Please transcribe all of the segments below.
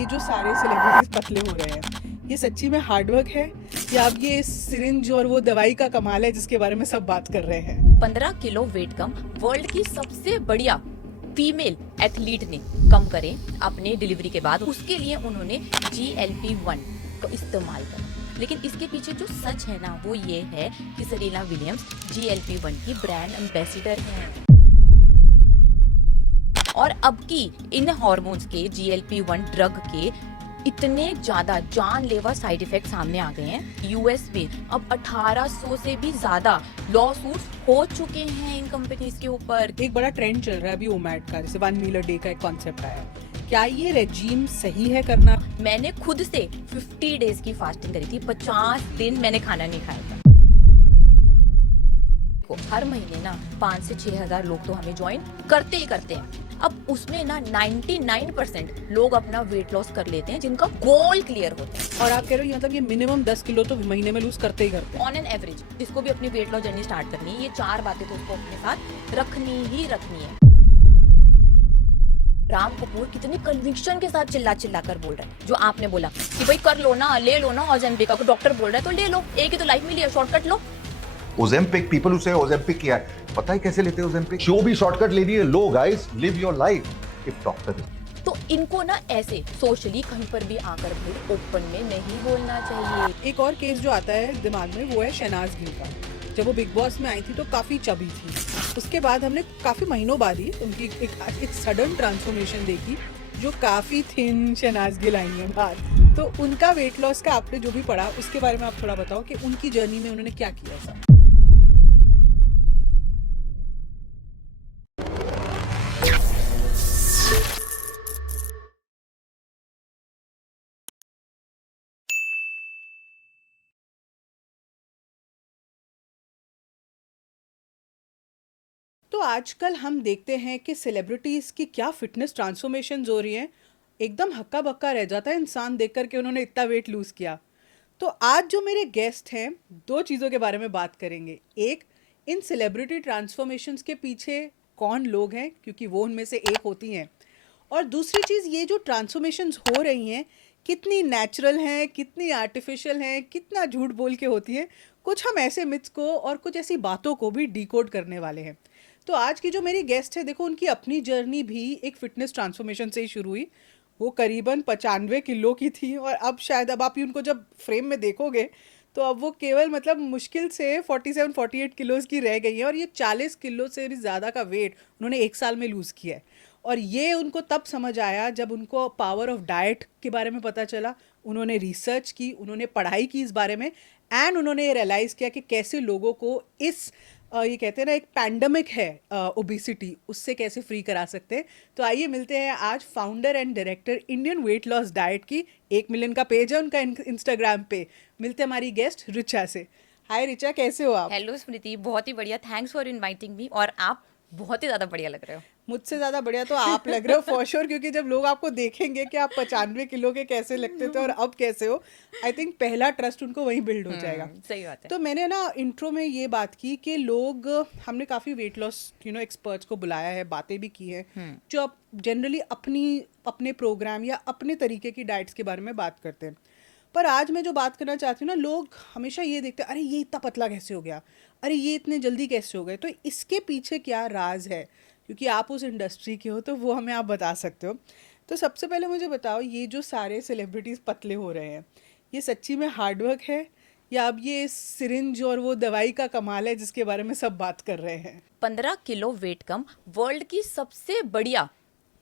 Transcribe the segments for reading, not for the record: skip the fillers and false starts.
ये जो सारे सेलिब्रिटीज पतले हो रहे हैं, ये सच्ची में हार्डवर्क है या अब ये सिरिंज और वो दवाई का कमाल है जिसके बारे में सब बात कर रहे हैं? 15 किलो वेट कम वर्ल्ड की सबसे बढ़िया फीमेल एथलीट ने कम करे अपने डिलीवरी के बाद। उसके लिए उन्होंने GLP-1 को इस्तेमाल करा। लेकिन इसके पीछे जो सच है ना वो ये है कि सेरेना विलियम्स GLP-1 की ब्रांड एम्बेसडर हैं। और अब की इन हार्मोन्स के GLP-1 ड्रग के इतने ज्यादा जानलेवा साइड इफेक्ट सामने आ गए हैं। यूएस में अब 1800 से भी ज्यादा लॉ सूट्स हो चुके हैं इन कंपनीज के ऊपर। एक बड़ा ट्रेंड चल रहा है अभी ओमैट का, जैसे 1 मील अ डे का एक कॉन्सेप्ट आया है। क्या ये रेजीम सही है करना? मैंने खुद से 50 डेज की फास्टिंग करी थी। 50 दिन मैंने खाना नहीं खाया था। हर महीने ना 5 से 6 हजार लोग तो हमें ज्वाइन करते ही करते हैं। अब उसमें ना 99% लोग अपना वेट लॉस कर लेते हैं जिनका गोल क्लियर होता है। और आप कह रहे हो मतलब ये मिनिमम 10 किलो तो महीने में लूज करते ही करते हैं। ऑन एन एवरेज जिसको भी अपनी वेट लॉस जर्नी स्टार्ट करनी है, ये 4 बातें तो उसको अपने साथ रखनी ही रखनी है। राम कपूर कितनी कन्विक्शन के साथ चिल्ला चिल्ला कर बोल रहे हैं। जो आपने बोला कि भाई कर लो ना, ले लो ना ऑजेम्पिक का, डॉक्टर बोल रहा है तो ले लो, एक ही तो लाइफ मिली है, शॉर्टकट लो। ओजेम्पिक, पीपल उसे ओजेम्पिक किया है, पता है कैसे लेते हैं ओजेम्पिक? जो भी शॉर्टकट ले लिए, लो guys, live your life if doctor. तो इनको ना ऐसे सोशली कहीं पर भी आकर फिर ओपन में नहीं बोलना चाहिए। एक और केस जो आता है दिमाग में वो है शहनाज गिल का। जब वो बिग बॉस में आई थी तो काफी चबी थी। उसके बाद हमने काफी महीनों बाद ही उनकी एक सडन ट्रांसफॉर्मेशन देखी, जो काफी थिन शहनाज गिल आई है बाहर। तो उनका वेट लॉस का आपने जो भी पढ़ा उसके बारे में आप थोड़ा बताओ कि उनकी जर्नी में उन्होंने क्या किया था। तो आजकल हम देखते हैं कि सेलिब्रिटीज़ की क्या फिटनेस ट्रांसफॉर्मेशंस हो रही हैं। एकदम हक्का बक्का रह जाता है इंसान देख कर के उन्होंने इतना वेट लूज़ किया। तो आज जो मेरे गेस्ट हैं, दो चीज़ों के बारे में बात करेंगे। एक, इन सेलिब्रिटी ट्रांसफॉर्मेशंस के पीछे कौन लोग हैं, क्योंकि वो उनमें से एक होती हैं। और दूसरी चीज़, ये जो ट्रांसफॉर्मेशंस हो रही हैं कितनी नेचुरल हैं, कितनी आर्टिफिशियल हैं, कितना झूठ बोल के होती हैं। कुछ हम ऐसे मिथ्स को और कुछ ऐसी बातों को भी डिकोड करने वाले हैं। तो आज की जो मेरी गेस्ट है, देखो उनकी अपनी जर्नी भी एक फिटनेस ट्रांसफॉर्मेशन से ही शुरू हुई। वो करीबन 95 किलो की थी और अब शायद अब आप ही उनको जब फ्रेम में देखोगे तो अब वो केवल मतलब मुश्किल से 47-48 किलोज़ की रह गई है। और ये 40 किलो से भी ज़्यादा का वेट उन्होंने एक साल में लूज़ किया है। और ये उनको तब समझ आया जब उनको पावर ऑफ डाइट के बारे में पता चला। उन्होंने रिसर्च की, उन्होंने पढ़ाई की इस बारे में, एंड उन्होंने ये रियलाइज़ किया कि कैसे लोगों को इस ये कहते हैं ना एक पैंडमिक है ओबेसिटी, उससे कैसे फ्री करा सकते हैं। तो आइए मिलते हैं आज founder and director Indian weight loss diet की। 1 मिलियन का पेज है उनका इंस्टाग्राम पे। मिलते हैं हमारी गेस्ट रिचा से। हाय रिचा, कैसे हो आप? हेलो स्मृति, बहुत ही बढ़िया, थैंक्स फॉर इनवाइटिंग मी। और आप बहुत ही ज्यादा बढ़िया लग रहे हो। मुझसे ज़्यादा बढ़िया तो आप लग रहे हो फॉर श्योर, क्योंकि जब लोग आपको देखेंगे कि आप 95 किलो के कैसे लगते थे और अब कैसे हो, आई थिंक पहला ट्रस्ट उनको वहीं बिल्ड हो जाएगा। सही बात है। तो मैंने ना इंट्रो में ये बात की कि लोग, हमने काफ़ी वेट लॉस एक्सपर्ट्स को बुलाया है, बातें भी की हैं जो अब जनरली अपने प्रोग्राम या अपने तरीके की डाइट्स के बारे में बात करते हैं। पर आज मैं जो बात करना चाहती हूँ ना, लोग हमेशा ये देखते हैं, अरे ये इतना पतला कैसे हो गया, अरे ये इतने जल्दी कैसे हो गए। तो इसके पीछे क्या राज है, क्योंकि आप उस इंडस्ट्री के हो तो वो हमें आप बता सकते हो। तो सबसे पहले मुझे बताओ, ये जो सारे सेलिब्रिटीज़ पतले हो रहे हैं, ये सच्ची में हार्डवर्क है या अब ये सिरिंज और वो दवाई का कमाल है जिसके बारे में सब बात कर रहे हैं? 15 किलो वेट कम वर्ल्ड की सबसे बढ़िया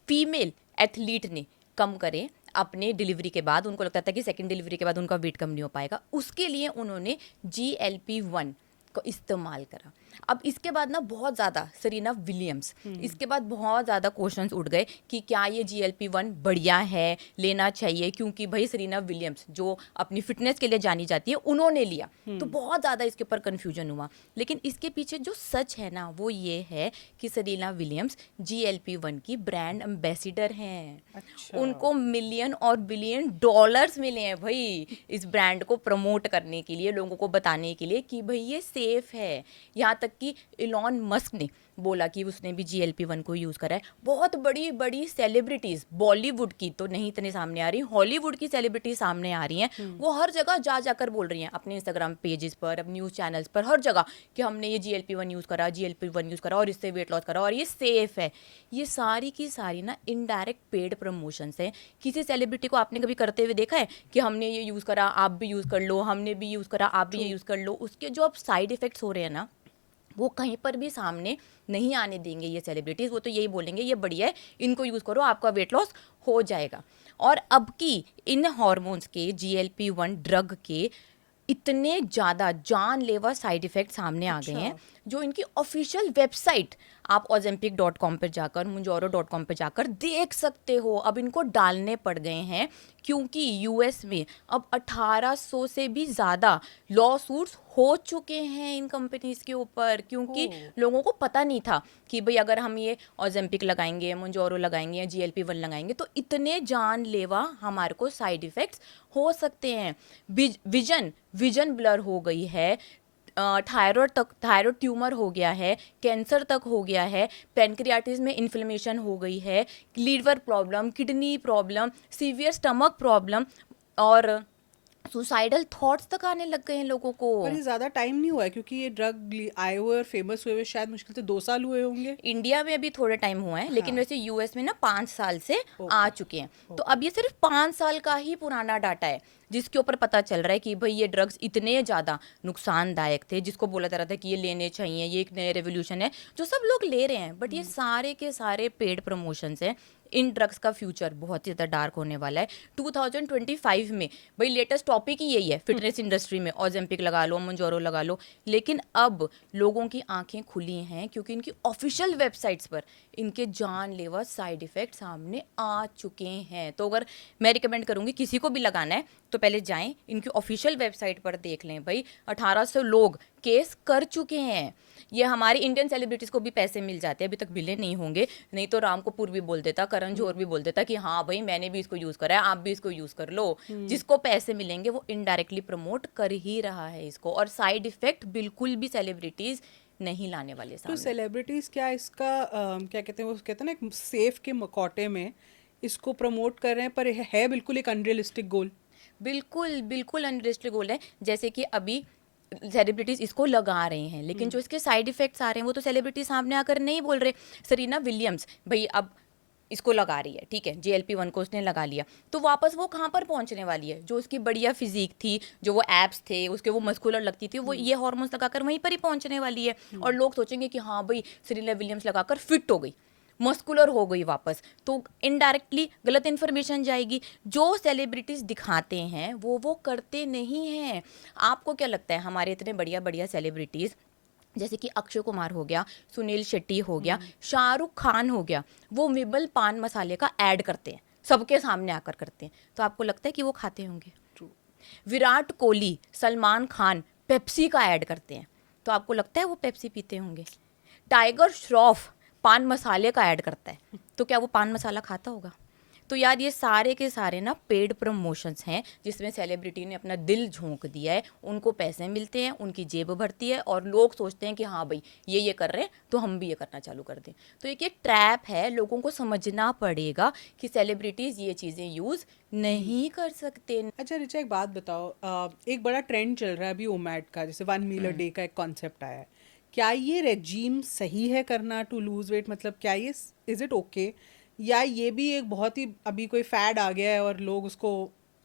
फीमेल एथलीट ने कम करे अपने डिलीवरी के बाद। उनको लगता था कि सेकंड डिलीवरी के बाद उनका वेट कम नहीं हो पाएगा। उसके लिए उन्होंने GLP-1 को इस्तेमाल करा। अब इसके बाद ना बहुत ज़्यादा सेरेना विलियम्स, इसके बाद बहुत ज़्यादा क्वेश्चंस उठ गए कि क्या ये GLP-1 बढ़िया है, लेना चाहिए, क्योंकि भाई सेरेना विलियम्स जो अपनी फिटनेस के लिए जानी जाती है उन्होंने लिया। तो बहुत ज़्यादा इसके ऊपर कन्फ्यूजन हुआ। लेकिन इसके पीछे जो सच है ना वो ये है कि सेरेना विलियम्स GLP-1 की ब्रांड एम्बेसडर हैं। अच्छा। उनको मिलियन और बिलियन डॉलर्स मिले हैं भाई इस ब्रांड को प्रमोट करने के लिए, लोगों को बताने के लिए कि भाई ये सेफ है। यहाँ तक कि इलॉन मस्क ने बोला कि उसने भी GLP-1 को यूज़ करा है। बहुत बड़ी बड़ी सेलिब्रिटीज़, बॉलीवुड की तो नहीं इतने सामने आ रही, हॉलीवुड की सेलिब्रिटी सामने आ रही हैं। वो हर जगह जा जाकर बोल रही हैं, अपने इंस्टाग्राम पेजेस पर, अपने न्यूज़ चैनल्स पर, हर जगह कि हमने ये GLP-1 यूज़ करा, GLP-1 यूज़ करा और इससे वेट लॉस करा और ये सेफ है। ये सारी की सारी ना इनडायरेक्ट पेड प्रमोशंस हैं। किसी सेलिब्रिटी को आपने कभी करते हुए देखा है कि हमने ये यूज़ करा, आप भी यूज़ कर लो, हमने भी यूज़ करा, आप भी ये ट्रू। यूज़ कर लो? उसके जो अब साइड इफेक्ट्स हो रहे हैं ना, वो कहीं पर भी सामने नहीं आने देंगे ये सेलिब्रिटीज़। वो तो यही बोलेंगे ये बढ़िया है, इनको यूज़ करो, आपका वेट लॉस हो जाएगा। और अब की इन हॉर्मोन्स के, GLP-1 ड्रग के इतने ज़्यादा जानलेवा साइड इफ़ेक्ट सामने आ गए अच्छा। हैं, जो इनकी ऑफिशियल वेबसाइट आप ozempic.com पर जाकर, mounjaro.com पर जाकर देख सकते हो। अब इनको डालने पड़ गए हैं क्योंकि यूएस में अब 1800 से भी ज़्यादा लॉ सूट्स हो चुके हैं इन कंपनीज के ऊपर, क्योंकि ओह। लोगों को पता नहीं था कि भाई अगर हम ये Ozempic लगाएंगे, मोंजोरो लगाएंगे या GLP-1 लगाएंगे तो इतने जानलेवा हमारे को साइड इफ़ेक्ट्स हो सकते हैं। विजन ब्लर हो गई है, थायराइड ट्यूमर हो गया है, कैंसर तक हो गया है, पैनक्रियाटिस में इन्फ्लेमेशन हो गई है, liver problem, kidney problem, severe stomach problem और सुसाइडल थॉट्स तक आने लग गए हैं लोगों को। पर ये ज़्यादा टाइम नहीं हुआ है क्योंकि ये ड्रग आए हुए और फेमस हुए हुए शायद मुश्किल से 2 साल हुए होंगे। इंडिया में अभी थोड़ा टाइम हुआ है, लेकिन हाँ। वैसे यूएस में ना 5 साल से ओके। आ चुके हैं। तो अब ये सिर्फ 5 साल का ही पुराना डाटा है जिसके ऊपर पता चल रहा है कि भाई ये ड्रग्स इतने ज़्यादा नुकसानदायक थे, जिसको बोला जा रहा था कि ये लेने चाहिए, ये एक नए रेवोल्यूशन है, जो सब लोग ले रहे हैं। बट ये सारे के सारे पेड प्रमोशंस हैं। इन ड्रग्स का फ्यूचर बहुत ही ज़्यादा डार्क होने वाला है 2025 में। भाई लेटेस्ट टॉपिक ही यही है फिटनेस इंडस्ट्री में, Ozempic लगा लो, मोंजोरो लगा लो। लेकिन अब लोगों की आंखें खुली हैं क्योंकि इनकी ऑफिशियल वेबसाइट्स पर इनके जानलेवा साइड इफ़ेक्ट सामने आ चुके हैं। तो अगर मैं रिकमेंड करूंगी किसी को भी लगाना है तो पहले जाएं इनकी ऑफिशियल वेबसाइट पर देख लें। भाई 1800 लोग केस कर चुके हैं। ये हमारे इंडियन सेलिब्रिटीज़ को भी पैसे मिल जाते हैं, अभी तक मिले नहीं होंगे। नहीं तो राम कपूर भी बोल देता, करण जौहर भी बोल देता कि हाँ भाई मैंने भी इसको यूज़ करा है, आप भी इसको यूज़ कर लो। जिसको पैसे मिलेंगे वो इनडायरेक्टली प्रमोट कर ही रहा है इसको, और साइड इफेक्ट बिल्कुल भी सेलिब्रिटीज़ नहीं लाने वाले तो सामने। सेलिब्रिटीज़ क्या इसका क्या कहते हैं, वो कहते हैं ना एक सेफ के मकौटे में इसको प्रमोट कर रहे हैं, पर यह है बिल्कुल एक अनरियलिस्टिक गोल। बिल्कुल बिल्कुल अनरियलिस्टिक गोल है। जैसे कि अभी सेलिब्रिटीज इसको लगा रहे हैं, लेकिन जो इसके साइड इफेक्ट्स आ रहे हैं वो तो सेलिब्रिटी सामने आकर नहीं बोल रहे। सरीना विलियम्स भाई अब इसको लगा रही है, ठीक है, GLP-1 को उसने लगा लिया, तो वापस वो कहाँ पर पहुंचने वाली है? जो उसकी बढ़िया फिजिक थी, जो वो एब्स थे, उसके वो मस्कुलर लगती थी, वो ये हार्मोन्स लगाकर वहीं पर ही पहुंचने वाली है। और लोग सोचेंगे कि हाँ भाई सरीना विलियम्स लगाकर फिट हो गई, मस्कुलर हो गई वापस, तो इनडायरेक्टली गलत इन्फॉर्मेशन जाएगी। जो सेलिब्रिटीज दिखाते हैं वो करते नहीं हैं। आपको क्या लगता है हमारे इतने बढ़िया बढ़िया सेलिब्रिटीज जैसे कि अक्षय कुमार हो गया, सुनील शेट्टी हो गया, शाहरुख खान हो गया, वो विबल पान मसाले का ऐड करते हैं, सबके सामने आकर करते हैं, तो आपको लगता है कि वो खाते होंगे? ट्रू। विराट कोहली, सलमान खान पेप्सी का ऐड करते हैं, तो आपको लगता है वो पेप्सी पीते होंगे? टाइगर श्रॉफ पान मसाले का ऐड करता है, तो क्या वो पान मसाला खाता होगा? तो यार ये सारे के सारे ना पेड प्रमोशंस हैं जिसमें सेलिब्रिटी ने अपना दिल झोंक दिया है, उनको पैसे मिलते हैं, उनकी जेब भरती है और लोग सोचते हैं कि हाँ भाई ये कर रहे हैं तो हम भी ये करना चालू कर दें। तो एक ट्रैप है, लोगों को समझना पड़ेगा कि सेलिब्रिटीज़ ये चीज़ें यूज़ नहीं कर सकते। अच्छा रिचा, एक बात बताओ, एक बड़ा ट्रेंड चल रहा है अभी ओमैड का, जैसे 1 मील अ डे का एक कॉन्सेप्ट आया है। क्या ये रेजीम सही है करना टू लूज वेट? मतलब क्या ये इज इट ओके, या ये भी एक बहुत ही अभी कोई फैड आ गया है और लोग उसको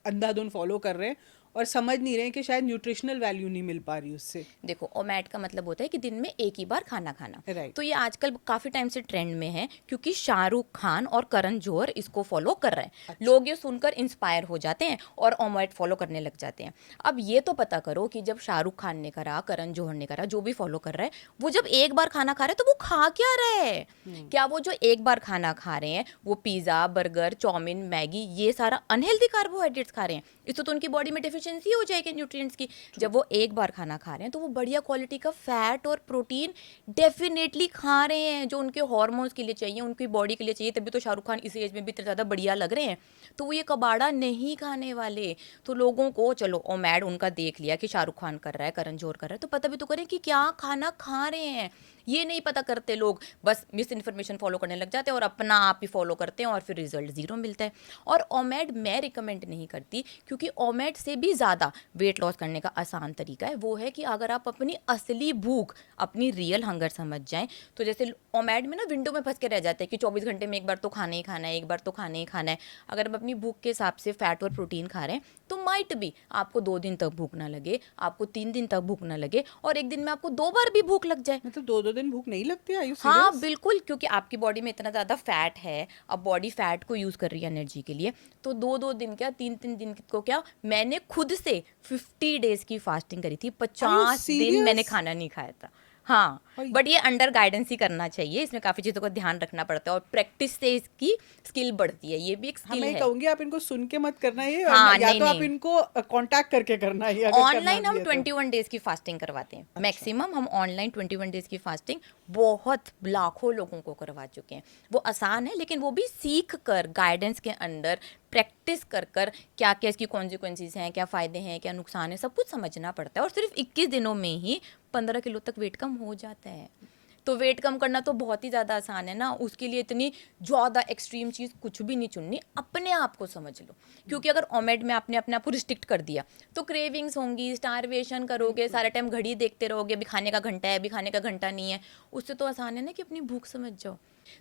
अंधाधुन फॉलो कर रहे हैं और समझ नहीं रहे हैं कि शायद न्यूट्रिशनल वैल्यू नहीं मिल पा रही उससे? देखो ओमैट का मतलब होता है कि दिन में एक ही बार खाना खाना। Right. तो ये आजकल काफ़ी टाइम से ट्रेंड में है क्योंकि शाहरुख खान और करण जौहर इसको फॉलो कर रहे हैं। लोग ये सुनकर इंस्पायर हो जाते हैं और ओमैट फॉलो करने लग जाते हैं। अब ये तो पता करो कि जब शाहरुख खान ने करा, करण जौहर ने करा, जो भी फॉलो कर रहा है, वो जब एक बार खाना खा रहे हैं तो वो खा क्या रहे हैं? क्या वो जो एक बार खाना खा रहे हैं वो पिज़्ज़ा, बर्गर, चाउमीन, मैगी, ये सारा अनहेल्दी कार्बोहाइड्रेट्स खा रहे हैं? इससे तो उनकी बॉडी में डिफिशियंसी हो जाएगी न्यूट्रिएंट्स की। जब वो एक बार खाना खा रहे हैं तो वो बढ़िया क्वालिटी का फैट और प्रोटीन डेफिनेटली खा रहे हैं जो उनके हार्मोन्स के लिए चाहिए, उनकी बॉडी के लिए चाहिए। तभी तो शाहरुख खान इस एज में भी इतना ज़्यादा बढ़िया लग रहे हैं। तो वो ये कबाड़ा नहीं खाने वाले। तो लोगों को चलो ओमैड उनका देख लिया कि शाहरुख खान कर रहा है, करण जौहर कर रहा है, तो पता भी तो करें कि क्या खाना खा रहे हैं। ये नहीं पता करते लोग, बस मिस इन्फॉर्मेशन फॉलो करने लग जाते हैं और अपना आप ही फॉलो करते हैं और फिर रिजल्ट जीरो मिलता है। और ओमेड मैं रिकमेंड नहीं करती, क्योंकि ओमेड से भी ज़्यादा वेट लॉस करने का आसान तरीका है वो है कि अगर आप अपनी असली भूख, अपनी रियल हंगर समझ जाएं, तो जैसे ओमेड में ना विंडो में फंस के रह जाते हैं कि 24 घंटे में एक बार तो खाना ही खाना है, एक बार तो खाना ही खाना है। अगर आप अपनी भूख के हिसाब से फैट और प्रोटीन खा रहे हैं तो माइट भी आपको 2 दिन तक भूख ना लगे, आपको 3 दिन तक भूख ना लगे, और एक दिन में आपको 2 बार भी भूख लग जाए। मतलब 2-2 दिन भूख नहीं लगती? आर यू हाँ सीरियस? बिल्कुल, क्योंकि आपकी बॉडी में इतना ज़्यादा फैट है, अब बॉडी फैट को यूज़ कर रही है एनर्जी के लिए, तो 2-2 दिन क्या 3-3 दिन को क्या, मैंने खुद से 50 डेज की फास्टिंग करी थी, आर यू 50 दिन मैंने सीरियस? खाना नहीं खाया था। हाँ, और बट ये अंडर गाइडेंस ही करना चाहिए, इसमें काफ़ी चीज़ों का ध्यान रखना पड़ता है और प्रैक्टिस से इसकी स्किल बढ़ती है, ये भी एक हाँ, स्किल मैं है। कहूंगी आप इनको सुन के मत करना ये, हाँ या नहीं तो आप नहीं, इनको कांटेक्ट करके करना ये, अगर करना ऑनलाइन हम भी है तो। 21 डेज की फास्टिंग करवाते हैं, अच्छा। मैक्सिमम हम ऑनलाइन 21 डेज की फास्टिंग बहुत लाखों लोगों को करवा चुके हैं। वो आसान है, लेकिन वो भी सीख कर गाइडेंस के अंडर प्रैक्टिस कर कर क्या क्या इसकी कॉन्सिक्वेंसीज हैं, क्या फ़ायदे हैं, क्या नुकसान है, सब कुछ समझना पड़ता है। और सिर्फ 21 दिनों में ही 15 किलो तक वेट कम हो जाता है। तो वेट कम करना तो बहुत ही ज़्यादा आसान है ना, उसके लिए इतनी ज़्यादा एक्सट्रीम चीज़ कुछ भी नहीं चुननी, अपने आप को समझ लो। क्योंकि अगर ओमेड में आपने अपने आप को रिस्ट्रिक्ट कर दिया तो क्रेविंग्स होंगी, स्टारवेशन करोगे, सारा टाइम घड़ी देखते रहोगे, अभी खाने का घंटा है, अभी खाने का घंटा नहीं है। उससे तो आसान है ना कि अपनी भूख समझ जाओ।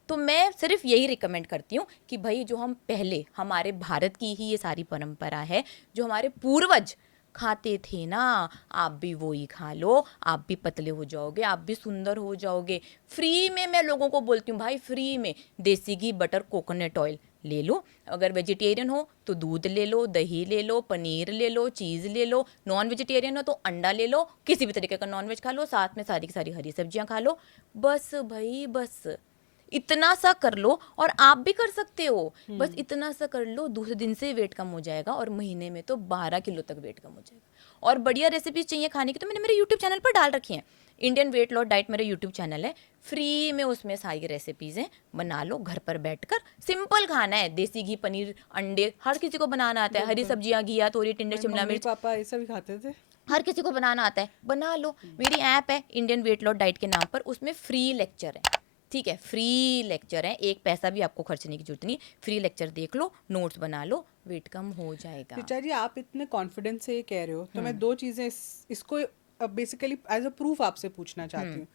तो मैं सिर्फ यही रिकमेंड करती हूँ कि भाई जो हम पहले, हमारे भारत की ही ये सारी परंपरा है, जो हमारे पूर्वज खाते थे ना, आप भी वही खा लो, आप भी पतले हो जाओगे, आप भी सुंदर हो जाओगे। फ्री में मैं लोगों को बोलती हूँ भाई, फ्री में देसी घी, बटर, कोकोनट ऑयल ले लो। अगर वेजिटेरियन हो तो दूध ले लो, दही ले लो, पनीर ले लो, चीज़ ले लो। नॉन वेजिटेरियन हो तो अंडा ले लो, किसी भी तरीके का नॉन वेज खा लो, साथ में सारी की सारी हरी सब्जियां खा लो। बस भाई बस इतना सा कर लो, और आप भी कर सकते हो। बस इतना सा कर लो, दूसरे दिन से वेट कम हो जाएगा, और महीने में तो 12 किलो तक वेट कम हो जाएगा। और बढ़िया रेसिपीज चाहिए खाने की तो मैंने मेरे यूट्यूब चैनल पर डाल रखी हैं। इंडियन वेट लॉस डाइट मेरा यूट्यूब चैनल है, फ्री में उसमें सारी रेसिपीज हैं, बना लो घर पर बैठकर। सिंपल खाना है, देसी घी, पनीर, अंडे, हर किसी को बनाना आता है। हरी बिल्कुल। सब्जियां, घिया, तोरी, टिंडे, मेरे शिमला मम्मी मिर्च, पापा ये सभी खाते थे। हर किसी को बनाना आता है, बना लो। मेरी ऐप है इंडियन वेट लॉस डाइट के नाम पर, उसमें फ्री लेक्चर है, ठीक है, फ्री लेक्चर है, एक पैसा भी आपको खर्चने की जरूरत नहीं। फ्री लेक्चर देख लो, नोट्स बना लो, वेट कम हो जाएगा। ऋचा जी, आप इतने कॉन्फिडेंस से ये कह रहे हो, तो मैं दो चीज़ें इसको बेसिकली एज अ प्रूफ आपसे पूछना चाहती हूँ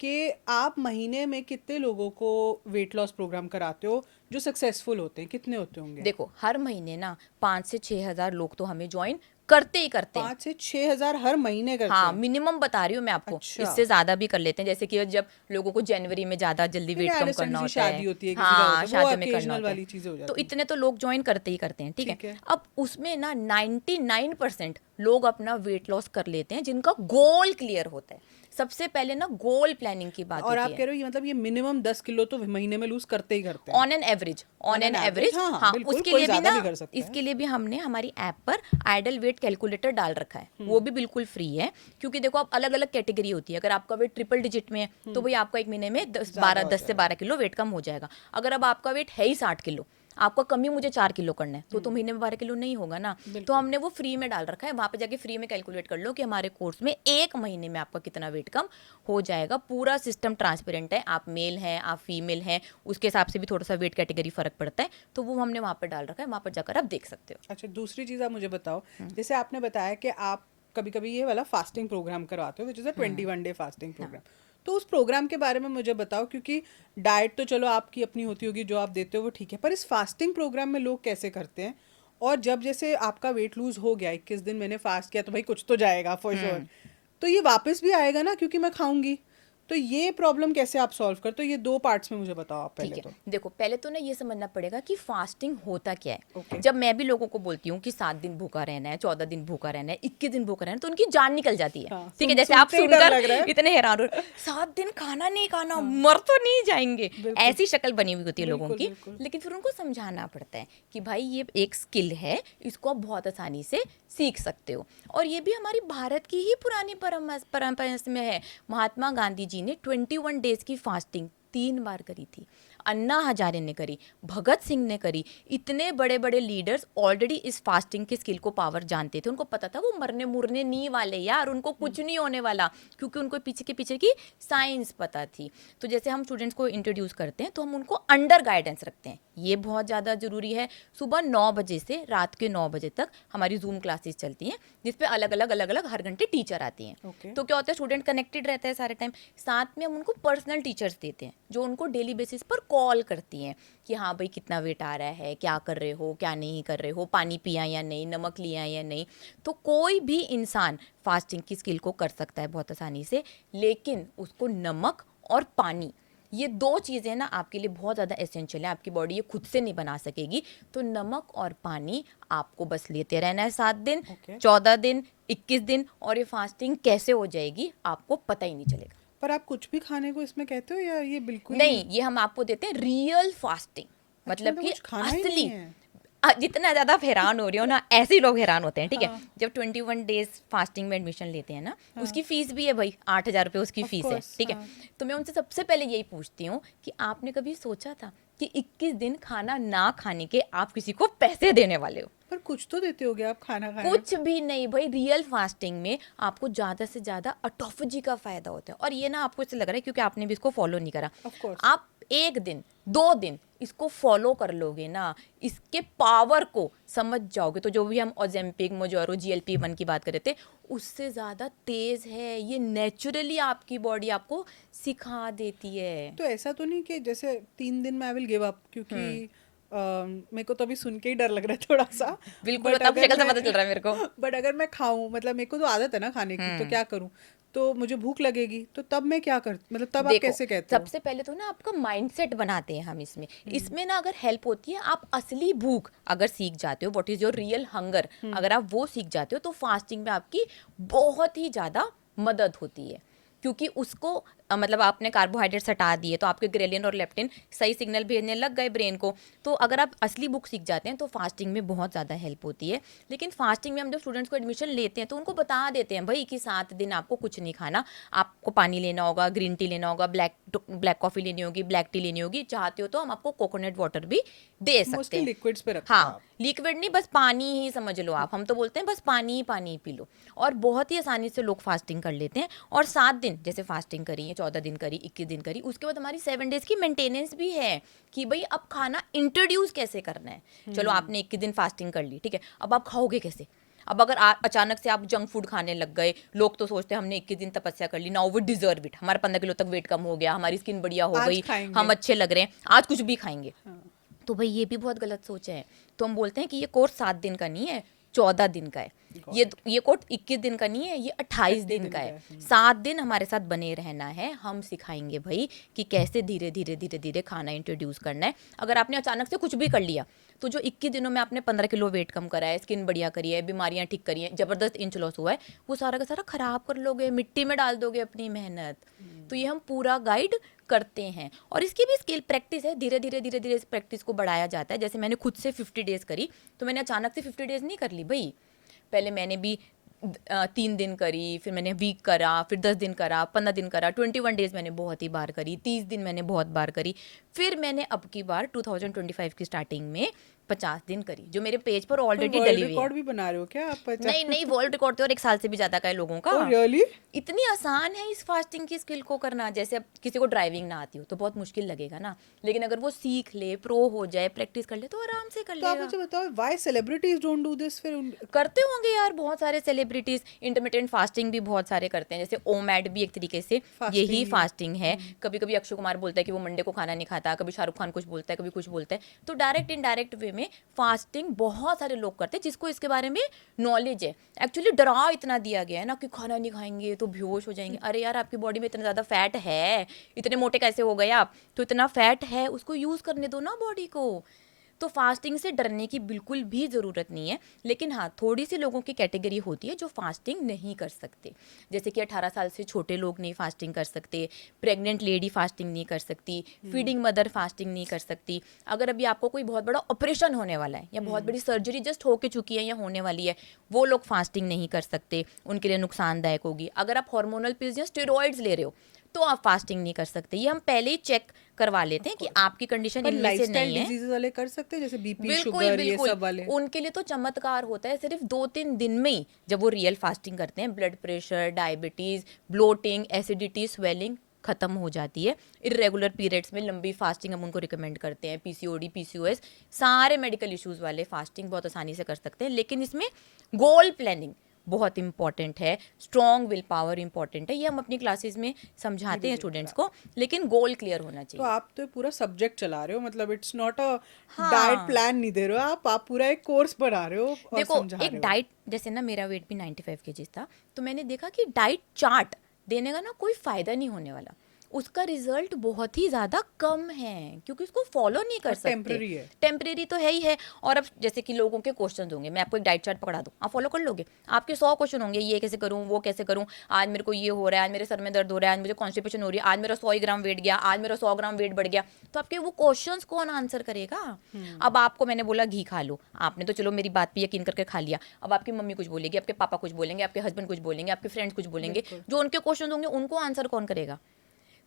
कि आप महीने में कितने लोगों को वेट लॉस प्रोग्राम कराते हो जो सक्सेसफुल होते हैं? कितने होते होंगे? देखो, हर महीने ना 5 से 6 हज़ार लोग तो हमें ज्वाइन करते ही करते हैं। 5 से 6 हज़ार हर महीने करते हाँ, हैं? मिनिमम बता रही हूँ मैं आपको, अच्छा। इससे ज़्यादा भी कर लेते हैं। जैसे कि जब लोगों को जनवरी में ज़्यादा जल्दी नहीं, वेट आई कम अंडरस्टैंड, करना किसी होता शादी है, होती है, किसी का होता हाँ है, वो शादियों में करना ओकेजनल होता है, वाली चीज़ें हो तो जाती हैं। इतने तो लोग ज्वाइन करते ही करते हैं, ठीक है। ठीक है। अब उसमें ना 99% लोग अपना वेट लॉस कर लेते हैं जिनका गोल क्लियर होता है। सबसे पहले ना गोल प्लानिंग की बात और होती आप है। कह रहे हो ये मतलब ये मिनिमम 10 किलो तो महीने में लूज करते ही करते हैं? On an average, on on an an average, average, हाँ हाँ, हाँ। बिल्कुल, उसके कोई लिए भी ज़्यादा ना, भी कर सकता है। इसके लिए भी हमने हमारी ऐप पर आइडल वेट कैलकुलेटर डाल रखा है, वो भी बिल्कुल फ्री है। क्योंकि देखो, आप अलग अलग कैटेगरी होती है, अगर आपका वेट ट्रिपल डिजिट में है तो भाई आपका एक महीने में 10 ज़्यादा 12 हो 10 से जाएगा। 12 किलो वेट कम हो जाएगा। अगर अब आपका वेट है ही 60 किलो, आपका कमी मुझे 4 किलो करना है, तो महीने में 12 किलो नहीं होगा ना। तो बिल्कुल। हमने वो फ्री में डाल रखा है, वहाँ पे जाके फ्री में कैलकुलेट कर लो कि हमारे कोर्स में एक महीने में आपका कितना वेट कम हो जाएगा। पूरा सिस्टम ट्रांसपेरेंट है, आप मेल हैं, आप फीमेल हैं, उसके हिसाब से भी थोड़ा सा वेट कैटेगरी फर्क पड़ता है, तो वो हमने वहाँ पर डाल रखा है, वहाँ पर जाकर आप देख सकते हो। अच्छा, दूसरी चीज़ आप मुझे बताओ, जैसे आपने बताया कि आप कभी कभी ये वाला फास्टिंग प्रोग्राम करवाते हो, which is a 21 day fasting program. तो उस प्रोग्राम के बारे में मुझे बताओ, क्योंकि डाइट तो चलो आपकी अपनी होती होगी जो आप देते हो, वो ठीक है, पर इस फास्टिंग प्रोग्राम में लोग कैसे करते हैं? और जब जैसे आपका वेट लूज हो गया, 21 दिन मैंने फास्ट किया, तो भाई कुछ तो जाएगा फॉर श्योर, तो ये वापस भी आएगा ना, क्योंकि मैं खाऊंगी। तो ये प्रॉब्लम कैसे आप सॉल्व करते हो? ये दो पार्ट्स में मुझे बताओ आप ठीक पहले है, तो। देखो, पहले तो ना ये समझना पड़ेगा कि फास्टिंग होता क्या है। ओके। जब मैं भी लोगों को बोलती हूँ कि 7 दिन भूखा रहना है, 14 दिन भूखा रहना है, 21 दिन भूखा रहना है, तो उनकी जान निकल जाती है। हाँ, ठीक है, जैसे आप सुनते ही डर सुनकर लग रहा है। इतने हैरान हो, 7 दिन खाना नहीं खाना, मर तो नहीं जाएंगे, बिल्कुल। ऐसी शक्ल बनी हुई होती है लोगों बिल्कुल की। बिल्कुल। लेकिन फिर उनको समझाना पड़ता है कि भाई ये एक स्किल है, इसको आप बहुत आसानी से सीख सकते हो। और ये भी हमारी भारत की ही पुरानी परंपरा में है। महात्मा गांधी जी ने 21 डेज की फास्टिंग 3 बार करी थी। अन्ना हजारे ने करी, भगत सिंह ने करी, इतने बड़े बड़े लीडर्स ऑलरेडी इस फास्टिंग की स्किल को पावर जानते थे, उनको पता था वो मरने मुरने नहीं वाले यार, उनको कुछ नहीं होने वाला, क्योंकि उनको पीछे के पीछे की साइंस पता थी। तो जैसे हम स्टूडेंट्स को इंट्रोड्यूस करते हैं तो हम उनको अंडर गाइडेंस रखते हैं, ये बहुत ज़्यादा ज़रूरी है। सुबह 9 बजे से रात के 9 बजे तक हमारी जूम क्लासेस चलती हैं, जिसपे अलग अलग हर घंटे टीचर आती हैं। Okay. तो क्या होता है, स्टूडेंट कनेक्टेड रहता है सारे टाइम। साथ में हम उनको पर्सनल टीचर्स देते हैं जो उनको डेली बेसिस पर कॉल करती हैं कि हाँ भाई कितना वेट आ रहा है, क्या कर रहे हो, क्या नहीं कर रहे हो, पानी पिया या नहीं, नमक लिया या नहीं। तो कोई भी इंसान फास्टिंग की स्किल को कर सकता है बहुत आसानी से, लेकिन उसको नमक और पानी, ये 2 चीज़ें ना आपके लिए बहुत ज़्यादा एसेंशियल है, आपकी बॉडी ये खुद से नहीं बना सकेगी। तो नमक और पानी आपको बस लेते रहना है 7 दिन, Okay. 14 दिन, 21 दिन, और ये फास्टिंग कैसे हो जाएगी आपको पता ही नहीं चलेगा। पर आप कुछ भी खाने को इसमें कहते हो या ये बिल्कुल नहीं, ये हम आपको देते हैं रियल फास्टिंग, अच्छा, मतलब कि कुछ खाना ही असली। नहीं है। जितना ज़्यादा आप हैरान हो रहे हो ना, ऐसे ही लोग हैरान होते हैं, ठीक है। हाँ। जब 21 डेज फास्टिंग में एडमिशन लेते हैं ना, हाँ। उसकी फीस भी है भाई, 8,000 रुपये उसकी Of फीस है, course, ठीक है। हाँ। तो मैं उनसे सबसे पहले यही पूछती हूँ कि आपने कभी सोचा था कि 21 दिन खाना ना खाने के आप किसी को पैसे देने वाले हो? पर कुछ तो देते होगे आप खाना खाने। कुछ भी नहीं भाई, रियल फास्टिंग में आपको ज़्यादा से ज़्यादा ऑटोफेजी का फ़ायदा होता है। और ये ना आपको इससे लग रहा है क्योंकि आपने भी इसको फॉलो नहीं करा। Of course. आप 1 दिन 2 दिन इसको फॉलो कर लोगे ना, इसके पावर को समझ जाओगे, तो जो भी हम ओजेम्पिक, मोजोरो, GLP-1 की बात कर रहे थे, उससे ज़्यादा तेज़ है ये, नेचुरली आपकी बॉडी आपको सिखा देती है। तो ऐसा तो नहीं कि जैसे 3 दिन में आई विल गिव अप, क्योंकि मेरे को तो अभी सुन के ही डर लग रहा है थोड़ा सा। बिल्कुल, बट मतलब अगर शक्ल से मैं पता चल रहा है मेरे को। बट अगर मैं खाऊं, मतलब मेरे को तो आदत है ना खाने की, तो क्या करूं? तो मुझे भूख लगेगी, तो तब मैं क्या कर, मतलब तब आप देखो, कैसे कहते हो? सबसे पहले तो ना आपका माइंडसेट बनाते हैं हम इसमें ना अगर हेल्प होती है, आप असली भूख अगर सीख जाते हो, what is your real hunger, अगर आप वो सीख जाते हो तो फास्टिंग में आपकी बहुत ही ज़्यादा मदद होती है। क्योंकि उसको मतलब आपने कार्बोहाइड्रेट्स हटा दिए तो आपके ग्रेलिन और लेप्टिन सही सिग्नल भेजने लग गए ब्रेन को। तो अगर आप असली बुक सीख जाते हैं तो फास्टिंग में बहुत ज़्यादा हेल्प होती है। लेकिन फास्टिंग में हम जब स्टूडेंट्स को एडमिशन लेते हैं तो उनको बता देते हैं भाई कि 7 दिन आपको कुछ नहीं खाना, आपको पानी लेना होगा, ग्रीन टी लेना होगा, ब्लैक कॉफ़ी लेनी होगी, ब्लैक टी लेनी होगी, चाहते हो तो हम आपको कोकोनट वाटर भी दे सकते मोस्टली हैं। लिक्विड्स पे रखते हैं हाँ, आप। लिक्विड नहीं, बस पानी ही समझ लो आप, हम तो बोलते हैं बस पानी ही पी लो। और बहुत ही आसानी से लोग फास्टिंग कर लेते हैं। और 7 दिन जैसे फास्टिंग करी है, 14 दिन करी, 21 दिन करी, उसके बाद हमारी 7 डेज की मेंटेनेंस भी है कि भाई अब खाना इंट्रोड्यूस कैसे करना है। चलो आपने 21 दिन फास्टिंग कर ली, ठीक है, अब आप खाओगे कैसे? अब अगर अचानक से आप जंक फूड खाने लग गए, लोग तो सोचते हैं हमने 21 दिन तपस्या कर ली, नाउ वी डिजर्व इट, हमारा 15 किलो तक वेट कम हो गया, हमारी स्किन बढ़िया हो आज गई, खाएंगे। हम अच्छे लग रहे हैं, आज कुछ भी खाएंगे। हाँ। तो भाई ये भी बहुत गलत सोच है। तो हम बोलते हैं कि ये कोर्स 7 दिन का नहीं है, 14 दिन का है। ये कोर्स 21 दिन का नहीं है, ये 28 दिन का है। 7 दिन हमारे साथ बने रहना है, हम सिखाएंगे भाई कि कैसे धीरे धीरे खाना इंट्रोड्यूस करना है। अगर आपने अचानक से कुछ भी कर लिया तो जो 21 दिनों में आपने 15 किलो वेट कम करा है, स्किन बढ़िया करी है, बीमारियां ठीक करी है, जबरदस्त इंच लॉस हुआ है, वो सारा का सारा खराब कर लोगे, मिट्टी में डाल दोगे अपनी मेहनत। तो ये हम पूरा गाइड करते हैं। और इसकी भी स्किल प्रैक्टिस है, धीरे धीरे इस प्रैक्टिस को बढ़ाया जाता है। जैसे मैंने खुद से 50 डेज करी, तो मैंने अचानक से 50 डेज नहीं कर ली भाई, पहले मैंने भी 3 दिन करी, फिर मैंने वीक करा, फिर 10 दिन करा, 15 दिन करा, 21 डेज मैंने बहुत ही बार करी, 30 दिन मैंने बहुत बार करी, फिर मैंने अब की बार 2025 की स्टार्टिंग में 50 दिन करी, जो मेरे पेज पर ऑलरेडी डली हुई है। रिकॉर्ड भी बना रहे हो क्या आप? नहीं, वर्ल्ड रिकॉर्ड तो और 1 साल से भी ज्यादा का है लोगों का। रियली? इतनी आसान है इस फास्टिंग की स्किल को करना। जैसे अब किसी को ड्राइविंग ना आती हो तो बहुत मुश्किल लगेगा ना, लेकिन अगर वो सीख ले, प्रो हो जाए, प्रैक्टिस कर ले तो आराम से कर तो आप लेगा। मुझे बताओ, why celebrities don't do this फिर? करते होंगे यार बहुत सारे सेलिब्रिटीज, इंटरमिटेंट फास्टिंग भी बहुत सारे करते हैं। जैसे ओमैड भी एक तरीके से यही फास्टिंग है। कभी कभी अक्षय कुमार बोलता है कि वो मंडे को खाना नहीं खाता, कभी शाहरुख खान कुछ बोलता है, कभी कुछ बोलता है। तो डायरेक्ट इनडायरेक्ट वे में फास्टिंग बहुत सारे लोग करते हैं जिसको इसके बारे में नॉलेज है। एक्चुअली डरा इतना दिया गया है ना कि खाना नहीं खाएंगे तो बेहोश हो जाएंगे। अरे यार, आपकी बॉडी में इतना ज़्यादा फैट है, इतने मोटे कैसे हो गए आप? तो इतना फैट है, उसको यूज़ करने दो ना बॉडी को। तो फास्टिंग से डरने की बिल्कुल भी ज़रूरत नहीं है। लेकिन हाँ, थोड़ी सी लोगों की कैटेगरी होती है जो फास्टिंग नहीं कर सकते। जैसे कि 18 साल से छोटे लोग नहीं फास्टिंग कर सकते, प्रेग्नेंट लेडी फास्टिंग नहीं कर सकती, फीडिंग मदर फास्टिंग नहीं कर सकती। अगर अभी आपको कोई बहुत बड़ा ऑपरेशन होने वाला है या बहुत बड़ी सर्जरी जस्ट होके चुकी है या होने वाली है, वो लोग फास्टिंग नहीं कर सकते, उनके लिए नुकसानदायक होगी। अगर आप हार्मोनल पिल्स या स्टेरॉइड्स ले रहे हो तो आप फास्टिंग नहीं कर सकते। ये हम पहले ही चेक करवा लेते हैं कि आपकी कंडीशन पर इनमें से लाइफस्टाइल नहीं है। डिजीजेस वाले कर सकते हैं, जैसे बीपी, बिल्कुल शुगर, ये बिल्कुल, सब वाले? उनके लिए तो चमत्कार होता है सिर्फ 2-3 दिन में ही, जब वो रियल फास्टिंग करते हैं। Blood pressure, diabetes, bloating, acidity, swelling खत्म हो जाती है। इरेगुलर पीरियड्स में लंबी फास्टिंग हम उनको रिकमेंड करते हैं। पीसीओडी, पीसीओएस, सारे मेडिकल इश्यूज वाले फास्टिंग बहुत आसानी से कर सकते हैं। लेकिन इसमें गोल प्लानिंग बहुत इंपॉर्टेंट है, स्ट्रॉन्ग विल पावर इंपॉर्टेंट है। ये हम अपनी क्लासेस में समझाते हैं स्टूडेंट्स को, लेकिन गोल क्लियर होना तो चाहिए। आप तो पूरा सब्जेक्ट चला रहे हो, मतलब इट्स नॉट अ डाइट हाँ, प्लान नहीं दे रहे हो आप पूरा एक कोर्स बना रहे हो और देखो समझा एक रहे हो। डाइट, जैसे ना मेरा वेट भी 95 केजीज था, तो मैंने देखा कि डाइट चार्ट देने का ना कोई फायदा नहीं होने वाला, उसका रिजल्ट बहुत ही ज़्यादा कम है, क्योंकि उसको फॉलो नहीं कर और सकते। टेम्पररी है। टेम्परेरी तो है ही है। और अब जैसे कि लोगों के क्वेश्चंस होंगे, मैं आपको एक डाइट चार्ट पकड़ा दूँ, आप फॉलो कर लोगे? आपके 100 क्वेश्चन होंगे, ये कैसे करूँ, वो कैसे करूँ, आज मेरे को ये हो रहा है, आज मेरे सर में दर्द हो रहा है, आज मुझे कॉन्स्टिपेशन हो रही है, आज मेरा 100 ग्राम वेट गया, आज मेरा 100 ग्राम वेट बढ़ गया। तो आपके वो क्वेश्चंस कौन आंसर करेगा? अब आपको मैंने बोला घी खा लो, आपने तो चलो मेरी बात पे यकीन करके खा लिया। अब आपकी मम्मी कुछ बोलेगी, आपके पापा कुछ बोलेंगे, आपके हस्बैंड कुछ बोलेंगे, आपके फ्रेंड्स कुछ बोलेंगे, बिल्कुल। जो उनके क्वेश्चन होंगे उनको आंसर कौन करेगा?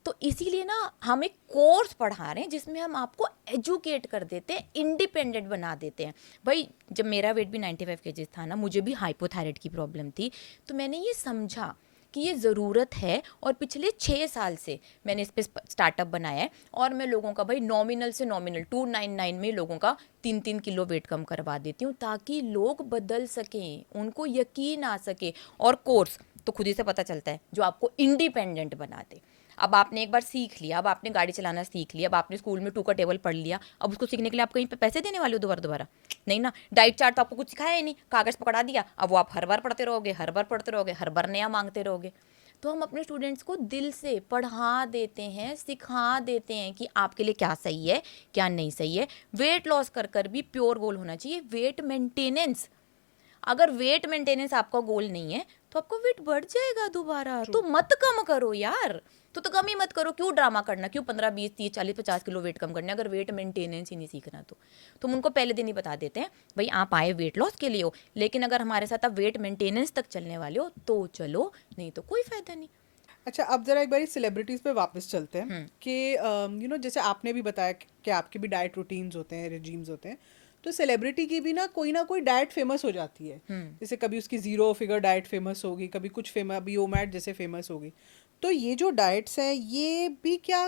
तो इसीलिए ना हम एक कोर्स पढ़ा रहे हैं जिसमें हम आपको एजुकेट कर देते हैं, इंडिपेंडेंट बना देते हैं। भाई जब मेरा वेट भी 95 केजीज था ना, मुझे भी हाइपोथायराइड की प्रॉब्लम थी, तो मैंने ये समझा कि ये ज़रूरत है, और पिछले 6 साल से मैंने इस पे स्टार्टअप बनाया है। और मैं लोगों का भाई नॉमिनल से नॉमिनल 299 में लोगों का 3-3 किलो वेट कम करवा देती हूँ, ताकि लोग बदल सकें, उनको यकीन आ सके। और कोर्स तो खुद ही से पता चलता है जो आपको इंडिपेंडेंट बना दे। अब आपने एक बार सीख लिया, अब आपने गाड़ी चलाना सीख लिया, अब आपने स्कूल में 2 का टेबल पढ़ लिया, अब उसको सीखने के लिए आप कहीं पे पैसे देने वाले हो दोबारा दोबारा? नहीं ना। डाइट चार्ट तो आपको कुछ सिखाया ही नहीं, कागज पकड़ा दिया, अब वो आप हर बार पढ़ते रहोगे, हर बार पढ़ते रहोगे, हर बार नया मांगते रहोगे। तो हम अपने स्टूडेंट्स को दिल से पढ़ा देते हैं, सिखा देते हैं कि आपके लिए क्या सही है, क्या नहीं सही है। वेट लॉस कर कर भी प्योर गोल होना चाहिए, वेट मेंटेनेंस। अगर वेट मेंटेनेंस आपका गोल नहीं है, तो आपको वेट बढ़ जाएगा दोबारा। तो मत कम करो यार, तो कम ही मत करो। क्यों ड्रामा करना, क्यों 15, 20, 30, 40, 50 किलो वेट कम करना, अगर वेट मेंटेनेंस ही नहीं सीखना तो हम उनको पहले दिन ही बता देते हैं, भाई आप आए वेट लॉस के लिए हो, लेकिन अगर हमारे साथ आप वेट मेंटेनेंस तक चलने वाले हो तो चलो, नहीं तो कोई फायदा नहीं। अच्छा, अब जरा एक बार सेलिब्रिटीज पे वापस चलते हैं कि जैसे आपने भी बताया कि आपके भी डाइट रूटीन्स होते हैं, रेजीम्स होते हैं, तो सेलिब्रिटी की भी ना कोई डाइट फेमस हो जाती है। जैसे कभी उसकी जीरो फिगर डाइट फेमस होगी, कभी कुछ फेमस, अभी ओमैट जैसे फेमस होगी। तो ये जो डाइट्स हैं, ये भी क्या,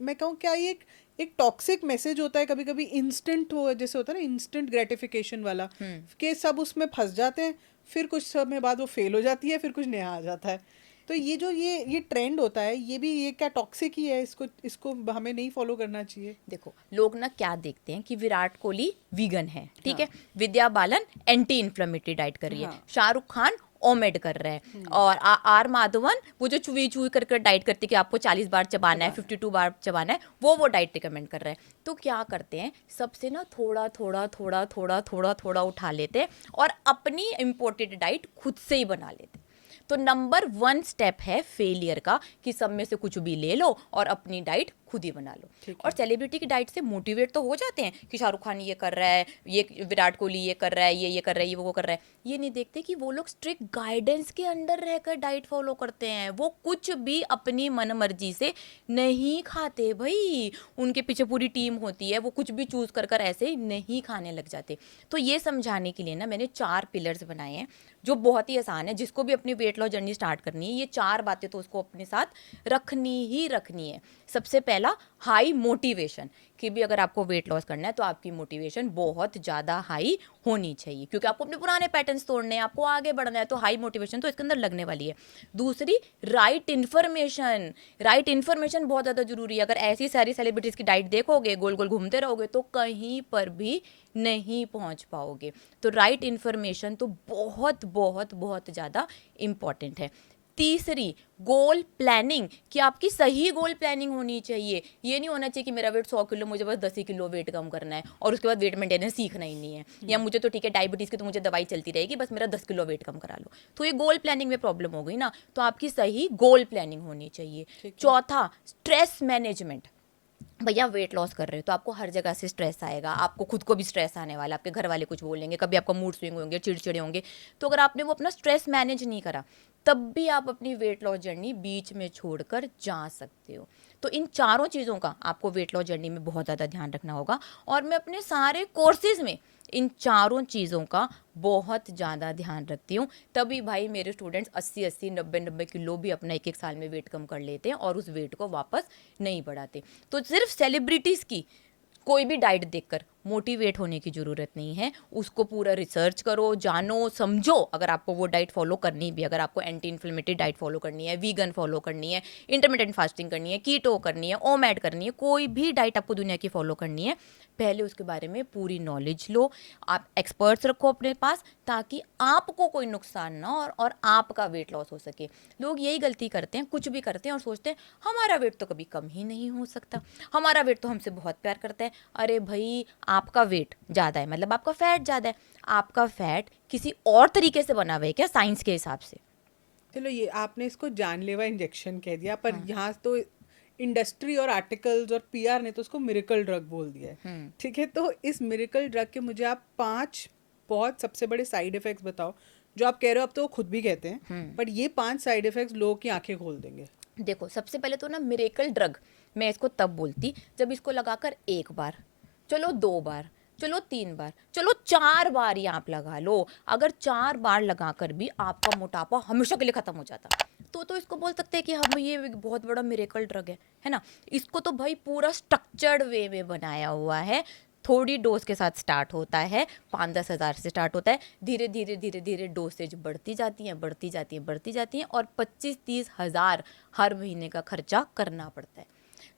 मैं कहूँ क्या, ये एक टॉक्सिक मैसेज होता है कभी कभी, इंस्टेंट हो जैसे होता है ना, इंस्टेंट ग्रेटिफिकेशन वाला, कि सब उसमें फंस जाते हैं, फिर कुछ समय बाद वो फेल हो जाती है, फिर कुछ नया आ जाता है। तो ये जो ये ट्रेंड होता है, ये क्या टॉक्सिक ही है? इसको इसको हमें नहीं फॉलो करना चाहिए? देखो लोग ना क्या देखते हैं कि विराट कोहली वीगन है, ठीक है, हाँ। Vidya Balan anti inflammatory diet कर रही है, हाँ। शाहरुख खान ओमेड कर रहा है, और आर माधवन वो जो चुई चुई कर डाइट करती है कि आपको 40 बार चबाना है, चबाना है। 52 बार चबाना है, वो डाइट रिकमेंड कर रहा है। तो क्या करते हैं, सबसे ना थोड़ा थोड़ा थोड़ा थोड़ा थोड़ा थोड़ा उठा लेते हैं और अपनी इम्पोर्टेड डाइट खुद से ही बना लेते हैं। तो नंबर 1 स्टेप है फेलियर का, कि सब में से कुछ भी ले लो और अपनी डाइट खुद ही बना लो। ठीक और है। सेलिब्रिटी की डाइट से मोटिवेट तो हो जाते हैं कि शाहरुख खान ये कर रहा है, ये विराट कोहली ये कर रहा है, ये कर रहा है, ये वो कर रहा है। ये नहीं देखते कि वो लोग स्ट्रिक्ट गाइडेंस के अंडर रहकर डाइट फॉलो करते हैं, वो कुछ भी अपनी मन मर्जी से नहीं खाते भाई, उनके पीछे पूरी टीम होती है, वो कुछ भी चूज कर कर ऐसे ही नहीं खाने लग जाते। तो ये समझाने के लिए ना मैंने 4 पिलर्स बनाए हैं, जो बहुत ही आसान है। जिसको भी अपनी वेट लॉस जर्नी स्टार्ट करनी है, ये 4 बातें तो उसको अपने साथ रखनी ही रखनी है। सबसे पहला, हाई मोटिवेशन, कि भी अगर आपको वेट लॉस करना है तो आपकी मोटिवेशन बहुत ज़्यादा हाई होनी चाहिए, क्योंकि आपको अपने पुराने पैटर्न्स तोड़ने हैं, आपको आगे बढ़ना है, तो हाई मोटिवेशन तो इसके अंदर लगने वाली है। दूसरी, राइट इन्फॉर्मेशन। राइट इन्फॉर्मेशन बहुत ज़्यादा जरूरी है। अगर ऐसी सारी सेलिब्रिटीज़ की डाइट देखोगे, गोल गोल घूमते रहोगे, तो कहीं पर भी नहीं पहुंच पाओगे। तो राइट इन्फॉर्मेशन तो बहुत बहुत बहुत ज़्यादा इम्पॉर्टेंट है। तीसरी, गोल प्लानिंग, कि आपकी सही गोल प्लानिंग होनी चाहिए। ये नहीं होना चाहिए कि मेरा वेट 100 किलो, मुझे बस 10 ही किलो वेट कम करना है और उसके बाद वेट मेंटेनेंस सीखना ही नहीं है, या मुझे तो ठीक है डायबिटीज़ की तो मुझे दवाई चलती रहेगी, बस मेरा 10 किलो वेट कम करा लो। तो ये गोल प्लानिंग में प्रॉब्लम हो गई ना। तो आपकी सही गोल प्लानिंग होनी चाहिए। चौथा, स्ट्रेस मैनेजमेंट। भैया वेट लॉस कर रहे हो तो आपको हर जगह से स्ट्रेस आएगा, आपको खुद को भी स्ट्रेस आने वाला, आपके घर वाले कुछ बोलेंगे, कभी आपका मूड स्विंग होंगे, चिड़चिड़े होंगे। तो अगर आपने वो अपना स्ट्रेस मैनेज नहीं करा, तब भी आप अपनी वेट लॉस जर्नी बीच में छोड़कर जा सकते हो। तो इन चारों चीज़ों का आपको वेट लॉस जर्नी में बहुत ज़्यादा ध्यान रखना होगा, और मैं अपने सारे कोर्सेज में इन चारों चीज़ों का बहुत ज़्यादा ध्यान रखती हूँ। तभी भाई मेरे स्टूडेंट्स 80-80, 90-90 किलो भी अपना एक साल में वेट कम कर लेते हैं और उस वेट को वापस नहीं बढ़ाते। तो सिर्फ सेलिब्रिटीज़ की कोई भी डाइट देखकर मोटिवेट होने की ज़रूरत नहीं है। उसको पूरा रिसर्च करो, जानो, समझो। अगर आपको वो डाइट फॉलो करनी भी, अगर आपको एंटी इन्फ्लेमेटरी डाइट फॉलो करनी है, वीगन फॉलो करनी है, इंटरमिटेंट फास्टिंग करनी है, कीटो करनी है, ओमैड करनी है, कोई भी डाइट आपको दुनिया की फॉलो करनी है, पहले उसके बारे में पूरी नॉलेज लो। आप एक्सपर्ट्स रखो अपने पास, ताकि आपको कोई नुकसान ना और आपका वेट लॉस हो सके। लोग यही गलती करते हैं, कुछ भी करते हैं और सोचते हैं हमारा वेट तो कभी कम ही नहीं हो सकता, हमारा वेट तो हमसे बहुत प्यार करता है। अरे भाई, आपका वेट ज़्यादा है मतलब आपका फैट ज़्यादा है। आपका फैट किसी और तरीके से बना हुआ है क्या, साइंस के हिसाब से? चलो, ये आपने इसको जानलेवा इंजेक्शन कह दिया, पर यहाँ तो इंडस्ट्री और आर्टिकल्स और पीआर ने तो उसको मिरेकल ड्रग बोल दिया है। ठीक है, तो इस मिरेकल ड्रग के मुझे आप 5 बहुत सबसे बड़े साइड इफेक्ट्स बताओ, जो आप कह रहे हो, अब तो वो खुद भी कहते हैं, पर ये 5 साइड इफेक्ट्स लोगों की आंखें खोल देंगे। देखो, सबसे पहले तो ना मिरेकल ड्रग मैं इसको तब बोलती जब इसको लगाकर एक बार, चलो 2 बार, चलो 3 बार, चलो 4 बार ही आप लगा लो। अगर 4 बार लगाकर भी आपका मोटापा हमेशा के लिए खत्म हो जाता, तो इसको बोल सकते हैं कि हम ये एक बहुत बड़ा मिरेकल ड्रग है ना। इसको तो भाई पूरा स्ट्रक्चर्ड वे में बनाया हुआ है। थोड़ी डोज के साथ स्टार्ट होता है, 5-10 हज़ार से स्टार्ट होता है, धीरे धीरे धीरे धीरे डोसेज बढ़ती जाती हैं, बढ़ती जाती हैं, बढ़ती जाती हैं, और 25-30 हज़ार हर महीने का खर्चा करना पड़ता है।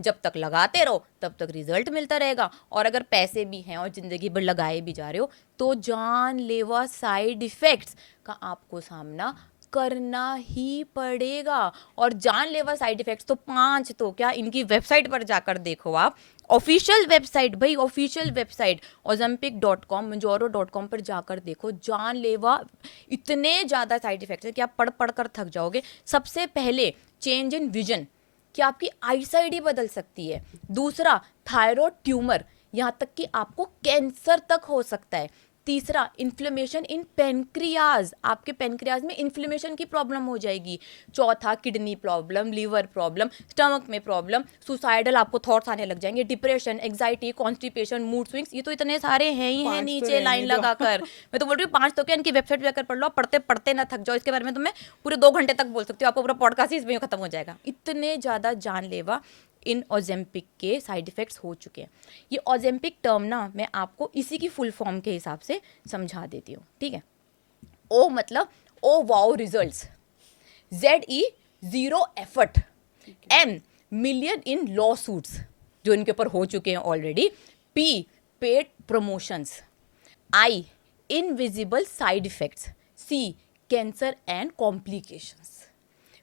जब तक लगाते रहो तब तक रिजल्ट मिलता रहेगा, और अगर पैसे भी हैं और ज़िंदगी भर लगाए भी जा रहे हो तो जानलेवा साइड इफ़ेक्ट्स का आपको सामना करना ही पड़ेगा। और जानलेवा साइड इफ़ेक्ट्स तो 5 तो क्या, इनकी वेबसाइट पर जाकर देखो आप, ऑफिशियल वेबसाइट भाई, ऑफिशियल वेबसाइट ozempic.com, mounjaro.com पर जाकर देखो। जानलेवा इतने ज़्यादा साइड इफ़ेक्ट्स हैं कि आप पढ़ पढ़ कर थक जाओगे। सबसे पहले चेंज इन विजन, कि आपकी आईसाइट ही बदल सकती है। दूसरा, थायराइड ट्यूमर, यहाँ तक कि आपको कैंसर तक हो सकता है। तीसरा, इन्फ्लेमेशन इन पेनक्रियाज, आपके पेनक्रियाज में इन्फ्लेमेशन की प्रॉब्लम हो जाएगी। चौथा, kidney problem, liver problem, stomach में प्रॉब्लम, सुसाइडल आपको थॉट्स आने लग जाएंगे, depression, anxiety, constipation, mood swings. ये तो इतने सारे हैं ही हैं 5 तो नीचे लाइन रहने दो। लगाकर। मैं तो बोल रही हूँ 5 तो क्या, इनकी वेबसाइट जाकर पढ़ लो, पढ़ते पढ़ते ना थक जाओ। इसके बारे में तो मैं पूरे 2 घंटे तक बोल सकती हूँ, आपको पूरा पॉडकास्ट ही इसमें खत्म हो जाएगा। इतने ज़्यादा जानलेवा इन ओजेम्पिक के साइड इफ़ेक्ट्स हो चुके हैं। ये ओजेम्पिक टर्म ना मैं आपको इसी की फुल फॉर्म के हिसाब से समझा देती हूँ, ठीक है। ओ मतलब oh wow results, ZE zero effort, M million in law suits जो इनके ऊपर हो चुके हैं already, P paid promotions, I invisible side effects, C cancer and complications.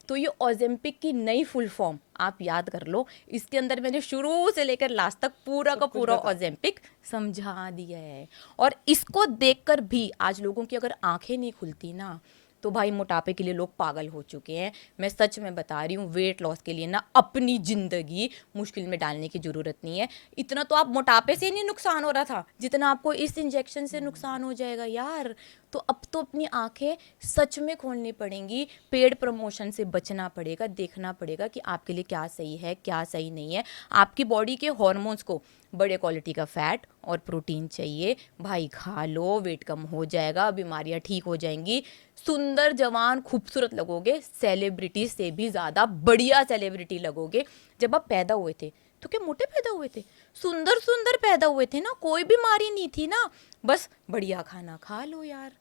तो ये ओजेम्पिक की नई फुल फॉर्म आप याद कर लो। इसके अंदर मैंने शुरू से लेकर लास्ट तक पूरा का पूरा ओजेम्पिक समझा दिया है। और इसको देखकर भी आज लोगों की अगर आंखें नहीं खुलती ना, तो भाई मोटापे के लिए लोग पागल हो चुके हैं। मैं सच में बता रही हूँ, वेट लॉस के लिए ना अपनी ज़िंदगी मुश्किल में डालने की ज़रूरत नहीं है। इतना तो आप मोटापे से नहीं नुकसान हो रहा था जितना आपको इस इंजेक्शन से नुकसान हो जाएगा यार। तो अब तो अपनी आंखें सच में खोलनी पड़ेंगी, पेड प्रमोशन से बचना पड़ेगा, देखना पड़ेगा कि आपके लिए क्या सही है क्या सही नहीं है। आपकी बॉडी के हॉर्मोन्स को बड़े क्वालिटी का फैट और प्रोटीन चाहिए भाई, खा लो, वेट कम हो जाएगा, बीमारियां ठीक हो जाएंगी, सुंदर जवान खूबसूरत लगोगे, सेलिब्रिटी से भी ज़्यादा बढ़िया सेलिब्रिटी लगोगे। जब आप पैदा हुए थे तो क्या मोटे पैदा हुए थे? सुंदर सुंदर पैदा हुए थे ना, कोई बीमारी नहीं थी ना, बस बढ़िया खाना खा लो यार।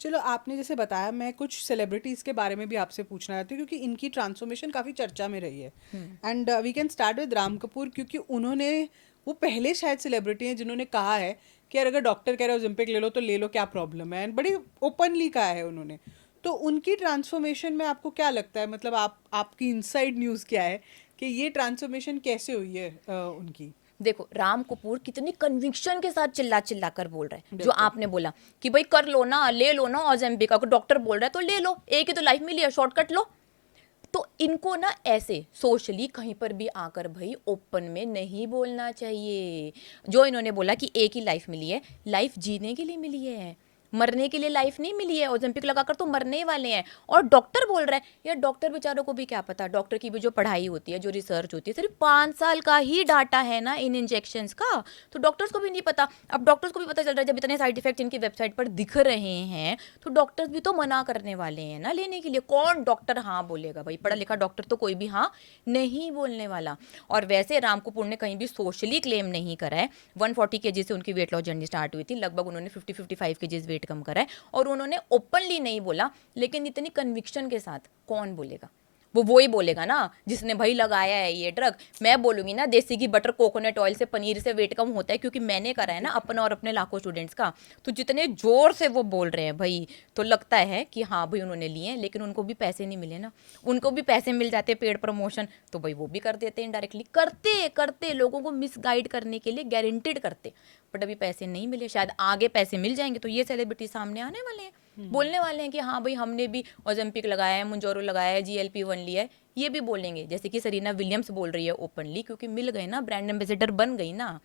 चलो, आपने जैसे बताया, मैं कुछ सेलिब्रिटीज़ के बारे में भी आपसे पूछना चाहती हूँ, क्योंकि इनकी ट्रांसफॉर्मेशन काफ़ी चर्चा में रही है। And we can start with Ram Kapoor, क्योंकि उन्होंने, वो पहले शायद सेलिब्रिटी हैं जिन्होंने कहा है कि यार अगर डॉक्टर कह रहे हो ओलंपिक ले लो तो ले लो, क्या प्रॉब्लम है, एंड बड़ी ओपनली कहा है उन्होंने। तो उनकी ट्रांसफॉर्मेशन में आपको क्या लगता है, मतलब आपकी इनसाइड न्यूज़ क्या है कि ये ट्रांसफॉर्मेशन कैसे हुई है उनकी? देखो, राम कपूर कितनी कन्विक्शन के साथ चिल्ला चिल्ला कर बोल रहे हैं। जो बिल्कुल। आपने बोला कि भाई कर लो ना, ले लो ना ओजेम्पिक, अगर डॉक्टर बोल रहा है तो ले लो, एक ही तो लाइफ मिली है, शॉर्टकट लो। तो इनको ना ऐसे सोशली कहीं पर भी आकर भाई ओपन में नहीं बोलना चाहिए। जो इन्होंने बोला कि एक ही लाइफ मिली है, लाइफ जीने के लिए मिली है, मरने के लिए लाइफ नहीं मिली है, ओजेम्पिक लगाकर तो मरने ही वाले हैं। और डॉक्टर बोल रहा है, यार डॉक्टर बेचारों को भी क्या पता, डॉक्टर की भी जो पढ़ाई होती है, जो रिसर्च होती है, सिर्फ 5 साल का ही डाटा है ना इन इंजेक्शंस का, तो डॉक्टर्स को भी नहीं पता। अब डॉक्टर्स को भी पता चल रहा है, जब इतने साइड इफेक्ट इनकी वेबसाइट पर दिख रहे हैं तो डॉक्टर्स भी तो मना करने वाले हैं ना लेने के लिए। कौन डॉक्टर हाँ बोलेगा भाई, पढ़ा लिखा डॉक्टर तो कोई भी हाँ नहीं बोलने वाला। और वैसे राम कपूर ने कहीं भी सोशली क्लेम नहीं करा है। 140 केजी से उनकी वेट लॉस जर्नी स्टार्ट हुई थी, लगभग उन्होंने 50-55 केजीज वेट कम करा है, और उन्होंने ओपनली नहीं बोला, लेकिन इतनी कन्विक्शन के साथ कौन बोलेगा? वो ही बोलेगा ना जिसने भाई लगाया है ये ड्रग। मैं बोलूंगी ना देसी घी बटर कोकोनट ऑयल से पनीर से वेट कम होता है, क्योंकि मैंने करा है ना अपना और अपने लाखों स्टूडेंट्स का। तो जितने जोर से वो बोल रहे हैं भाई, तो लगता है कि हाँ भाई उन्होंने लिए हैं, लेकिन उनको भी पैसे नहीं मिले ना। उनको भी पैसे मिल जाते पेड प्रमोशन, तो भाई वो भी कर देते इनडायरेक्टली, करते लोगों को मिसगाइड करने के लिए गारंटीड करते। बट अभी पैसे नहीं मिले, शायद आगे पैसे मिल जाएंगे तो ये सेलिब्रिटी सामने आने वाले हैं, बोलने वाले हैं कि हाँ भाई हमने भी ओजेम्पिक लगाया है, मुंजोरो लगाया है, GLP-1 लिया है, ये भी बोलेंगे। जैसे कि सरीना विलियम्स बोल रही है ओपनली, क्योंकि मिल गए ना, ब्रांड एम्बेसडर बन गई ना।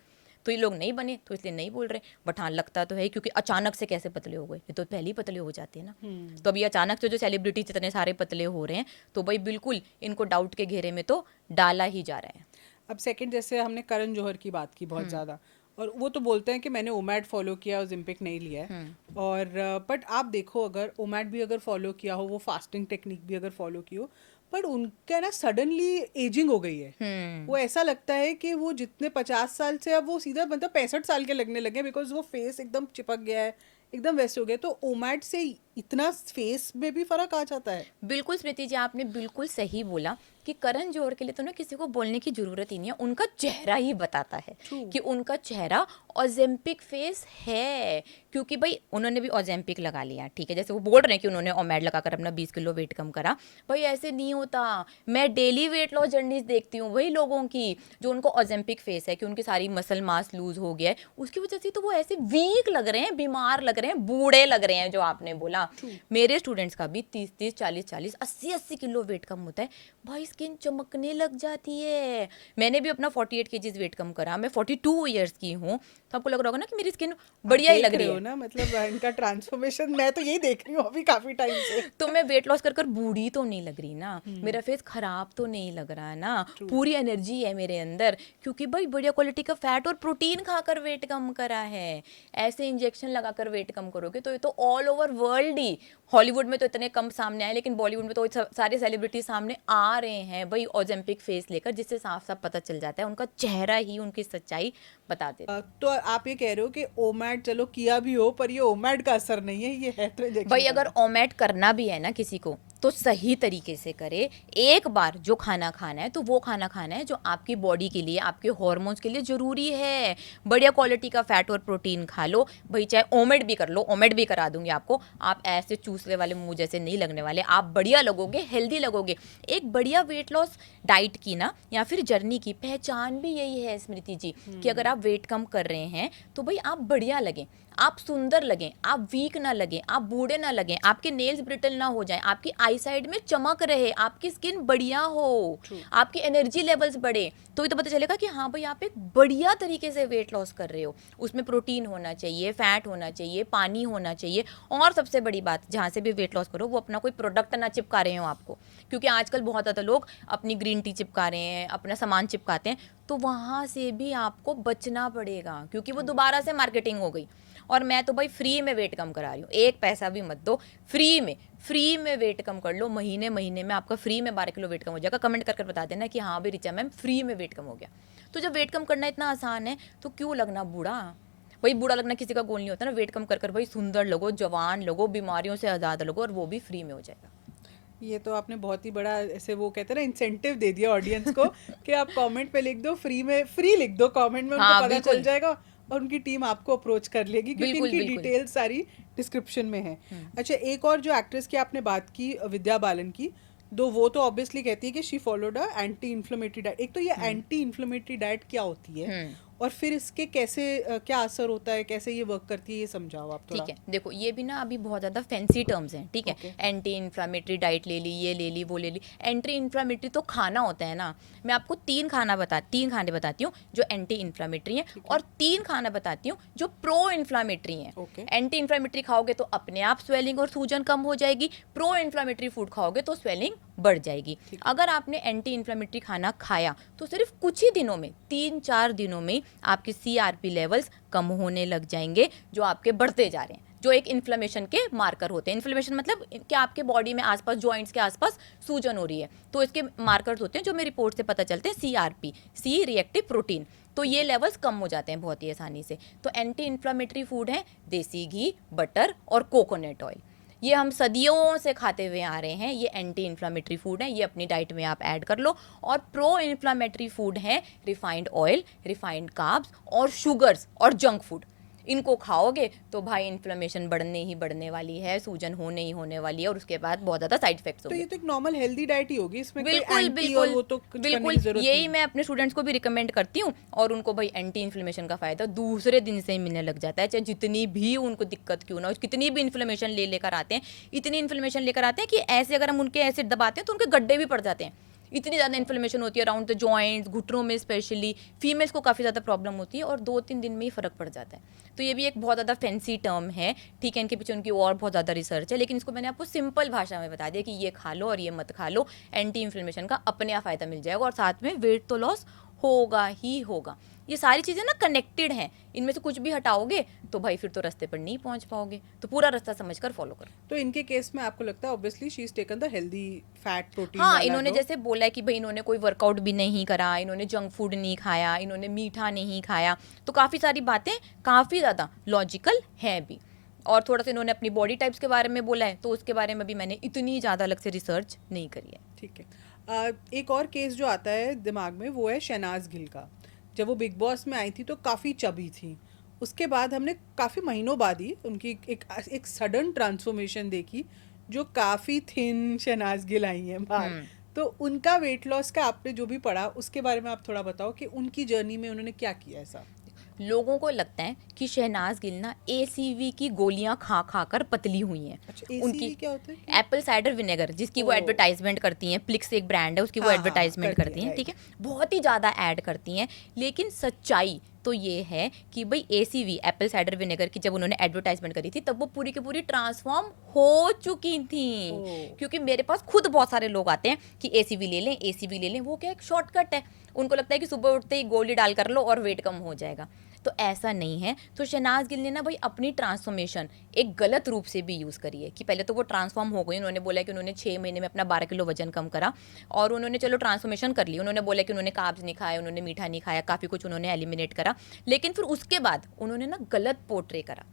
तो ये लोग नहीं बने तो इसलिए नहीं बोल रहे, बट हाँ लगता तो है, क्योंकि अचानक से कैसे पतले हो गए, ये तो पहले ही पतले हो जाते हैं ना। तो अभी अचानक से जो सेलिब्रिटीज इतने सारे पतले हो रहे हैं, तो भाई बिल्कुल इनको डाउट के घेरे में तो डाला ही जा रहा है। अब सेकंड, जैसे हमने करण जौहर की बात की बहुत ज़्यादा, और वो तो बोलते हैं कि मैंने ओमैड फॉलो किया, ओलंपिक नहीं लिया है। और बट आप देखो, अगर ओमैड भी अगर फॉलो किया हो, वो फास्टिंग टेक्निक भी अगर फॉलो की हो, पर उनका ना सडनली एजिंग हो गई है। वो ऐसा लगता है कि वो जितने 50 साल से अब वो सीधा मतलब 65 साल के लगने लगे, बिकॉज वो फेस एकदम चिपक गया है, एकदम वैसे हो गया। तो ओमैड से इतना फेस में भी फर्क आ जाता है। बिल्कुल स्मृति जी, आपने बिल्कुल सही बोला कि करण जौहर के लिए तो ना किसी को बोलने की जरूरत ही नहीं है, उनका चेहरा ही बताता है कि उनका चेहरा ओजेम्पिक फेस है। क्योंकि भाई उन्होंने भी ओजेम्पिक लगा लिया, ठीक है, जैसे वो बोल रहे हैं कि उन्होंने ओमैड लगाकर अपना 20 किलो वेट कम करा। भाई ऐसे नहीं होता, मैं डेली वेट लॉस जर्नीज देखती हूँ वही लोगों की जो उनको ओजेम्पिक फेस है, कि उनकी सारी मसल मास लूज हो गया है, उसकी वजह से तो वो ऐसे वीक लग रहे हैं, बीमार लग रहे हैं, बूढ़े लग रहे हैं, जो आपने बोला। मेरे स्टूडेंट्स का भी 30-30, 40-40, 80-80 किलो वेट कम होता है भाई, स्किन चमकने लग जाती है। मैंने भी अपना 48 केजीज वेट कम करा, मैं 42 ईयर्स की हूँ, तो आपको लग रहा होगा ना कि मेरी स्किन बढ़िया ही लग रही है ना, मतलब इनका ट्रांसफॉर्मेशन मैं तो यही देख रही हूँ अभी काफी टाइम से। तो मैं वेट लॉस कर बूढ़ी तो नहीं लग रही ना, मेरा फेस खराब तो नहीं लग रहा है ना, पूरी एनर्जी है मेरे अंदर, क्योंकि भाई बढ़िया क्वालिटी का फैट और प्रोटीन खाकर वेट कम करा है। ऐसे इंजेक्शन लगाकर वेट कम करोगे तो ये तो ऑल ओवर वर्ल्ड ही, हॉलीवुड में तो इतने कम सामने आए, लेकिन बॉलीवुड में तो सारे सेलिब्रिटी सामने आ रहे हैं भाई ओजेम्पिक फेस लेकर, जिससे साफ साफ पता चल जाता है, उनका चेहरा ही उनकी सच्चाई बता देता है। तो आप ये कह रहे हो कि ओमैड चलो किया भी हो, पर ये ओमैड का असर नहीं है, ये है तो इंजेक्शन भाई का। अगर ओमैड करना भी है ना किसी को, तो सही तरीके से करे। एक बार जो खाना खाना है तो वो खाना खाना है जो आपकी बॉडी के लिए, आपके हार्मोन्स के लिए जरूरी है। बढ़िया क्वालिटी का फैट और प्रोटीन खा लो भाई, चाहे ओमेड भी कर लो, ओमेड भी करा दूंगी आपको, आप ऐसे चूसले वाले मुंह जैसे नहीं लगने वाले, आप बढ़िया लगोगे, हेल्दी लगोगे। एक बढ़िया वेट लॉस डाइट की ना या फिर जर्नी की पहचान भी यही है स्मृति जी, कि अगर आप वेट कम कर रहे हैं तो भाई आप बढ़िया लगें, आप सुंदर लगें, आप वीक ना लगें, आप बूढ़े ना लगें, आपके नेल्स ब्रिटल ना हो जाएं, आपकी आई साइड में चमक रहे, आपकी स्किन बढ़िया हो, आपकी एनर्जी लेवल्स बढ़े, तो ये तो पता चलेगा कि हाँ भाई आप एक बढ़िया तरीके से वेट लॉस कर रहे हो। उसमें प्रोटीन होना चाहिए, फैट होना चाहिए, पानी होना चाहिए, और सबसे बड़ी बात, जहाँ से भी वेट लॉस करो वो अपना कोई प्रोडक्ट ना चिपका रहे हो आपको, क्योंकि आजकल बहुत ज़्यादा लोग अपनी ग्रीन टी चिपका रहे हैं, अपना सामान चिपकाते हैं, तो वहाँ से भी आपको बचना पड़ेगा, क्योंकि वो दोबारा से मार्केटिंग हो गई। और मैं तो भाई फ्री में वेट कम करा रही हूँ, एक पैसा भी मत दो, फ्री में वेट कम कर लो, महीने में आपका फ्री में 12 किलो वेट कम हो जाएगा। कमेंट करके बता देना कि हाँ भाई रिचा मैम फ्री में वेट कम हो गया। तो जब वेट कम करना इतना आसान है तो क्यों लगना बूढ़ा? भाई बूढ़ा लगना किसी का गोल नहीं होता ना, वेट कम कर भाई सुंदर लगो, जवान लगो, बीमारियों से आज़ाद लगो, और वो भी फ्री में हो जाएगा। ये तो आपने बहुत ही बड़ा ऐसे वो कहते हैं ना इंसेंटिव दे दिया ऑडियंस को कि आप कमेंट पे लिख दो, फ्री लिख दो कमेंट में, उनको हाँ, पता बिल्कुल। चल जाएगा और उनकी टीम आपको अप्रोच कर लेगी, क्योंकि बिल्कुल, इनकी बिल्कुल। डिटेल्स सारी डिस्क्रिप्शन में है। अच्छा, एक और जो एक्ट्रेस की आपने बात की, विद्या बालन की, दो वो तो ऑब्वियसली कहती है कि she followed a anti inflammatory diet. एक तो ये एंटी इन्फ्लेमेटरी डाइट क्या होती है, और फिर इसके कैसे क्या असर होता है, कैसे ये वर्क करती है, ये समझाओ आप थोड़ा। ठीक है, देखो ये भी ना अभी बहुत ज़्यादा फैंसी टर्म्स हैं, ठीक है। ओके। एंटी इन्फ्लामेटरी डाइट ले ली, ये ले ली, वो ले ली। एंटी इन्फ्लामेटरी तो खाना होता है ना। मैं आपको तीन खाने बताती हूँ जो एंटी इन्फ्लामेटरी हैं, ठीक है। और 3 खाना बताती हूँ जो प्रो इन्फ्लामेटरी हैं। ओके। एंटी इन्फ्लामेटरी खाओगे तो अपने आप स्वेलिंग और सूजन कम हो जाएगी, प्रो इन्फ्लामेटरी फूड खाओगे तो स्वेलिंग बढ़ जाएगी। ठीक है। अगर आपने एंटी इन्फ्लामेटरी खाना खाया तो सिर्फ कुछ ही दिनों में, 3-4 दिनों में आपके CRP लेवल्स कम होने लग जाएंगे, जो आपके बढ़ते जा रहे हैं, जो एक इन्फ्लेमेशन के मार्कर होते हैं। इन्फ्लेमेशन मतलब कि आपके बॉडी में आसपास, जॉइंट्स के आसपास सूजन हो रही है, तो इसके मार्कर्स होते हैं जो मेरी रिपोर्ट से पता चलते हैं, CRP, सी रिएक्टिव प्रोटीन। तो ये लेवल्स कम हो जाते हैं बहुत ही आसानी से। तो एंटी इन्फ्लामेटरी फूड है देसी घी, बटर और कोकोनट ऑयल। ये हम सदियों से खाते हुए आ रहे हैं, ये एंटी इन्फ्लामेटरी फूड है, ये अपनी डाइट में आप ऐड कर लो। और प्रो इन्फ्लामेटरी फूड है रिफाइंड ऑयल, रिफाइंड कार्ब्स और शुगर्स और जंक फूड। इनको खाओगे तो भाई इन्फ्लेमेशन बढ़ने ही बढ़ने वाली है, सूजन होने ही होने वाली है, और उसके बाद बहुत ज़्यादा साइड इफेक्ट्स तो होंगे। ये तो एक नॉर्मल हेल्दी डाइट ही होगी, इसमें कोई बिल्कुल एंटी और बिल्कुल वो तो कुछ करने बिल्कुल, की जरूरत यही नहीं। मैं अपने स्टूडेंट्स को भी रिकमेंड करती हूँ। और उनको भाई एंटी इन्फ्लेमेशन का फायदा दूसरे दिन से ही मिलने लग जाता है, चाहे जितनी भी उनको दिक्कत क्यों ना हो, कितनी भी इन्फ्लेमेशन लेकर आते हैं, इतनी इन्फ्लेमेशन लेकर आते हैं कि ऐसे अगर हम उनके एसिड दबाते हैं तो उनके गड्ढे भी पड़ जाते हैं। इतनी ज़्यादा इन्फ्लेमेशन होती है अराउंड द जॉइंट्स, घुटनों में स्पेशली फीमेल्स को काफ़ी ज़्यादा प्रॉब्लम होती है, और 2-3 दिन में ही फ़र्क पड़ जाता है। तो ये भी एक बहुत ज़्यादा फैंसी टर्म है, ठीक है, इनके पीछे उनकी और बहुत ज़्यादा रिसर्च है, लेकिन इसको मैंने आपको सिंपल भाषा में बता दिया कि ये खा लो और ये मत खा लो, एंटी इन्फ्लेमेशन का अपने आप फ़ायदा मिल जाएगा, और साथ में वेट तो लॉस होगा ही होगा। ये सारी चीज़ें ना कनेक्टेड हैं, इनमें से कुछ भी हटाओगे तो भाई फिर तो रास्ते पर नहीं पहुंच पाओगे, तो पूरा रास्ता समझकर फॉलो करो। तो इनके केस में आपको लगता है obviously she is taken the healthy fat protein हाँ, वाला इन्होंने जो जैसे बोला है कि भाई इन्होंने कोई वर्कआउट भी नहीं करा, इन्होंने जंक फूड नहीं खाया, इन्होंने मीठा नहीं खाया, तो काफ़ी सारी बातें काफ़ी ज़्यादा लॉजिकल हैं भी। और थोड़ा सा इन्होंने अपनी बॉडी टाइप्स के बारे में बोला है, तो उसके बारे में भी मैंने इतनी ज़्यादा अलग से रिसर्च नहीं करी है। ठीक है। एक और केस जो आता है दिमाग में वो है शहनाज गिल का। जब वो बिग बॉस में आई थी तो काफ़ी चबी थी, उसके बाद हमने काफ़ी महीनों बाद ही उनकी एक सडन ट्रांसफॉर्मेशन देखी, जो काफ़ी थिन शहनाज गिल आई हैं बाहर। तो उनका वेट लॉस का आपने जो भी पढ़ा उसके बारे में आप थोड़ा बताओ कि उनकी जर्नी में उन्होंने क्या किया ऐसा। लोगों को लगता है कि शहनाज गिल ना ACV की गोलियां खा खा कर पतली हुई हैं। अच्छा, ACV उनकी क्या होता है? एप्पल साइडर विनेगर, जिसकी वो ओह। एडवर्टाइजमेंट करती हैं, प्लिक्स एक ब्रांड है उसकी, वो हाँ, एडवर्टाइजमेंट करती करती है, हैं, ठीक राइट। है, बहुत ही ज़्यादा ऐड करती हैं। लेकिन सच्चाई तो ये है कि भाई ACV, एप्पल साइडर विनेगर की जब उन्होंने एडवर्टाइजमेंट करी थी तब वो पूरी की पूरी ट्रांसफॉर्म हो चुकी थी। ओह। क्योंकि मेरे पास खुद बहुत सारे लोग आते हैं कि ACV ले लें, ACV ले लें, वो क्या एक शॉर्टकट है, उनको लगता है कि सुबह उठते ही गोली डाल कर लो और वेट कम हो जाएगा। तो ऐसा नहीं है। तो शहनाज गिल ने ना भाई अपनी ट्रांसफॉर्मेशन एक गलत रूप से भी यूज़ करी है, कि पहले तो वो ट्रांसफॉर्म हो गई, उन्होंने बोला कि उन्होंने 6 महीने में अपना 12 किलो वजन कम करा, और उन्होंने चलो ट्रांसफॉर्मेशन कर ली, उन्होंने बोला कि उन्होंने कार्ब्स नहीं खाया, उन्होंने मीठा नहीं खाया, काफ़ी कुछ उन्होंने एलिमिनेट करा, लेकिन फिर उसके बाद उन्होंने ना गलत पोर्ट्रे करा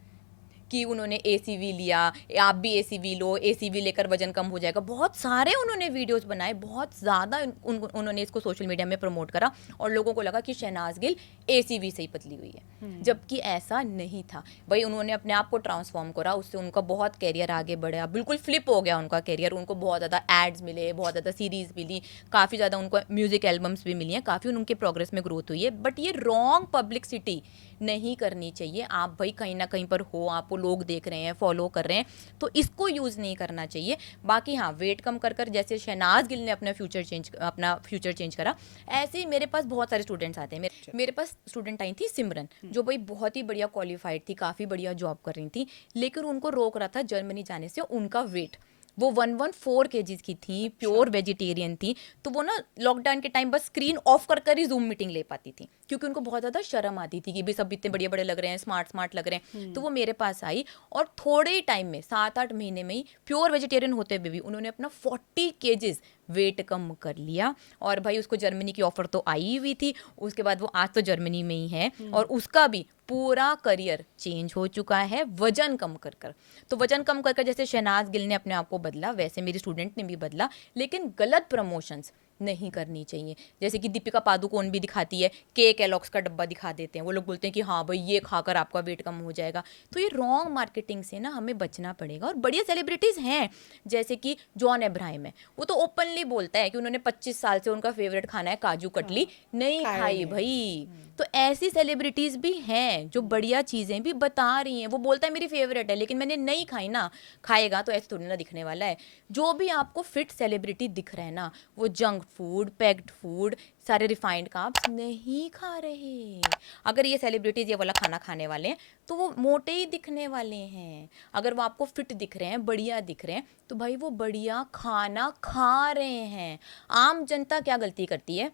कि उन्होंने ACV लिया, आप भी ACV लो, ACV लेकर वजन कम हो जाएगा। बहुत सारे उन्होंने वीडियोस बनाए, बहुत ज़्यादा उन्होंने इसको सोशल मीडिया में प्रमोट करा, और लोगों को लगा कि शहनाज गिल ACV से ही पतली हुई है, जबकि ऐसा नहीं था। भाई उन्होंने अपने आप को ट्रांसफॉर्म करा, उससे उनका बहुत कैरियर आगे बढ़ा, बिल्कुल फ्लिप हो गया उनका कैरियर, उनको बहुत ज़्यादा एड्स मिले, बहुत ज़्यादा सीरीज़ मिली, काफ़ी ज़्यादा उनको म्यूज़िक एल्बम्स भी मिली हैं, काफ़ी उनके प्रोग्रेस में ग्रोथ हुई है। बट ये रॉन्ग पब्लिसिटी नहीं करनी चाहिए। आप भाई कहीं ना कहीं पर हो, आपको लोग देख रहे हैं, फॉलो कर रहे हैं, तो इसको यूज़ नहीं करना चाहिए। बाकी हाँ, वेट कम कर कर जैसे शहनाज गिल ने अपना फ्यूचर चेंज करा, ऐसे ही मेरे पास बहुत सारे स्टूडेंट्स आते हैं। मेरे पास स्टूडेंट आई थी सिमरन, जो भाई बहुत ही बढ़िया क्वालिफाइड थी, काफ़ी बढ़िया जॉब कर रही थी, लेकिन उनको रोक रहा था जर्मनी जाने से उनका वेट। वो 114 kgs की थी, प्योर वेजिटेरियन थी, तो वो ना लॉकडाउन के टाइम बस स्क्रीन ऑफ कर कर ही जूम मीटिंग ले पाती थी, क्योंकि उनको बहुत ज़्यादा शर्म आती थी कि भी सब इतने बड़े बड़े लग रहे हैं, स्मार्ट लग रहे हैं। तो वो मेरे पास आई, और थोड़े ही टाइम में 7-8 महीने में ही प्योर वेजिटेरियन होते हुए भी उन्होंने अपना 40 kgs वेट कम कर लिया। और भाई उसको जर्मनी की ऑफर तो आई हुई थी, उसके बाद वो आज तो जर्मनी में ही है, और उसका भी पूरा करियर चेंज हो चुका है वजन कम कर कर। तो वजन कम कर कर जैसे शहनाज गिल ने अपने आप को बदला, वैसे मेरी स्टूडेंट ने भी बदला, लेकिन गलत प्रमोशंस नहीं करनी चाहिए। जैसे कि दीपिका पादुकोण भी दिखाती है, केलॉग्स का डब्बा दिखा देते हैं, वो लोग बोलते हैं कि हाँ भाई ये खाकर आपका वेट कम हो जाएगा। तो ये रॉन्ग मार्केटिंग से ना हमें बचना पड़ेगा। और बढ़िया सेलिब्रिटीज़ हैं, जैसे कि जॉन अब्राहम है, वो तो ओपनली बोलता है कि उन्होंने 25 साल से उनका फेवरेट खाना है काजू कटली, नहीं खाया खाई नहीं। भाई, तो ऐसी सेलिब्रिटीज भी हैं जो बढ़िया चीजें भी बता रही हैं। वो बोलता है मेरी फेवरेट है, लेकिन मैंने नहीं खाई ना, खाएगा तो ऐसे थोड़ी ना दिखने वाला है। जो भी आपको फिट सेलिब्रिटी दिख रहा है ना, वो जंक फूड, पैक्ड फूड, सारे रिफाइंड कार्ब्स नहीं खा रहे। अगर ये सेलिब्रिटीज ये वाला खाना खाने वाले हैं तो वो मोटे ही दिखने वाले हैं। अगर वो आपको फिट दिख रहे हैं, बढ़िया दिख रहे हैं, तो भाई वो बढ़िया खाना खा रहे हैं। आम जनता क्या गलती करती है,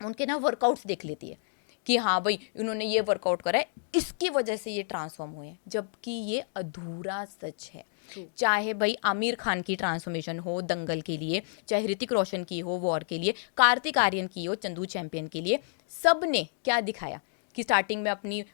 उनके ना वर्कआउट्स देख लेती है कि हाँ भाई इन्होंने ये वर्कआउट करा है, इसकी वजह से ये ट्रांसफॉर्म हुए हैं, जबकि ये अधूरा सच है। चाहे भाई आमिर खान की ट्रांसफॉर्मेशन हो दंगल के लिए, चाहे ऋतिक रोशन की हो वॉर के लिए, कार्तिक आर्यन की हो चंदू चैंपियन के लिए, सब ने क्या दिखाया कि स्टार्टिंग में अपनी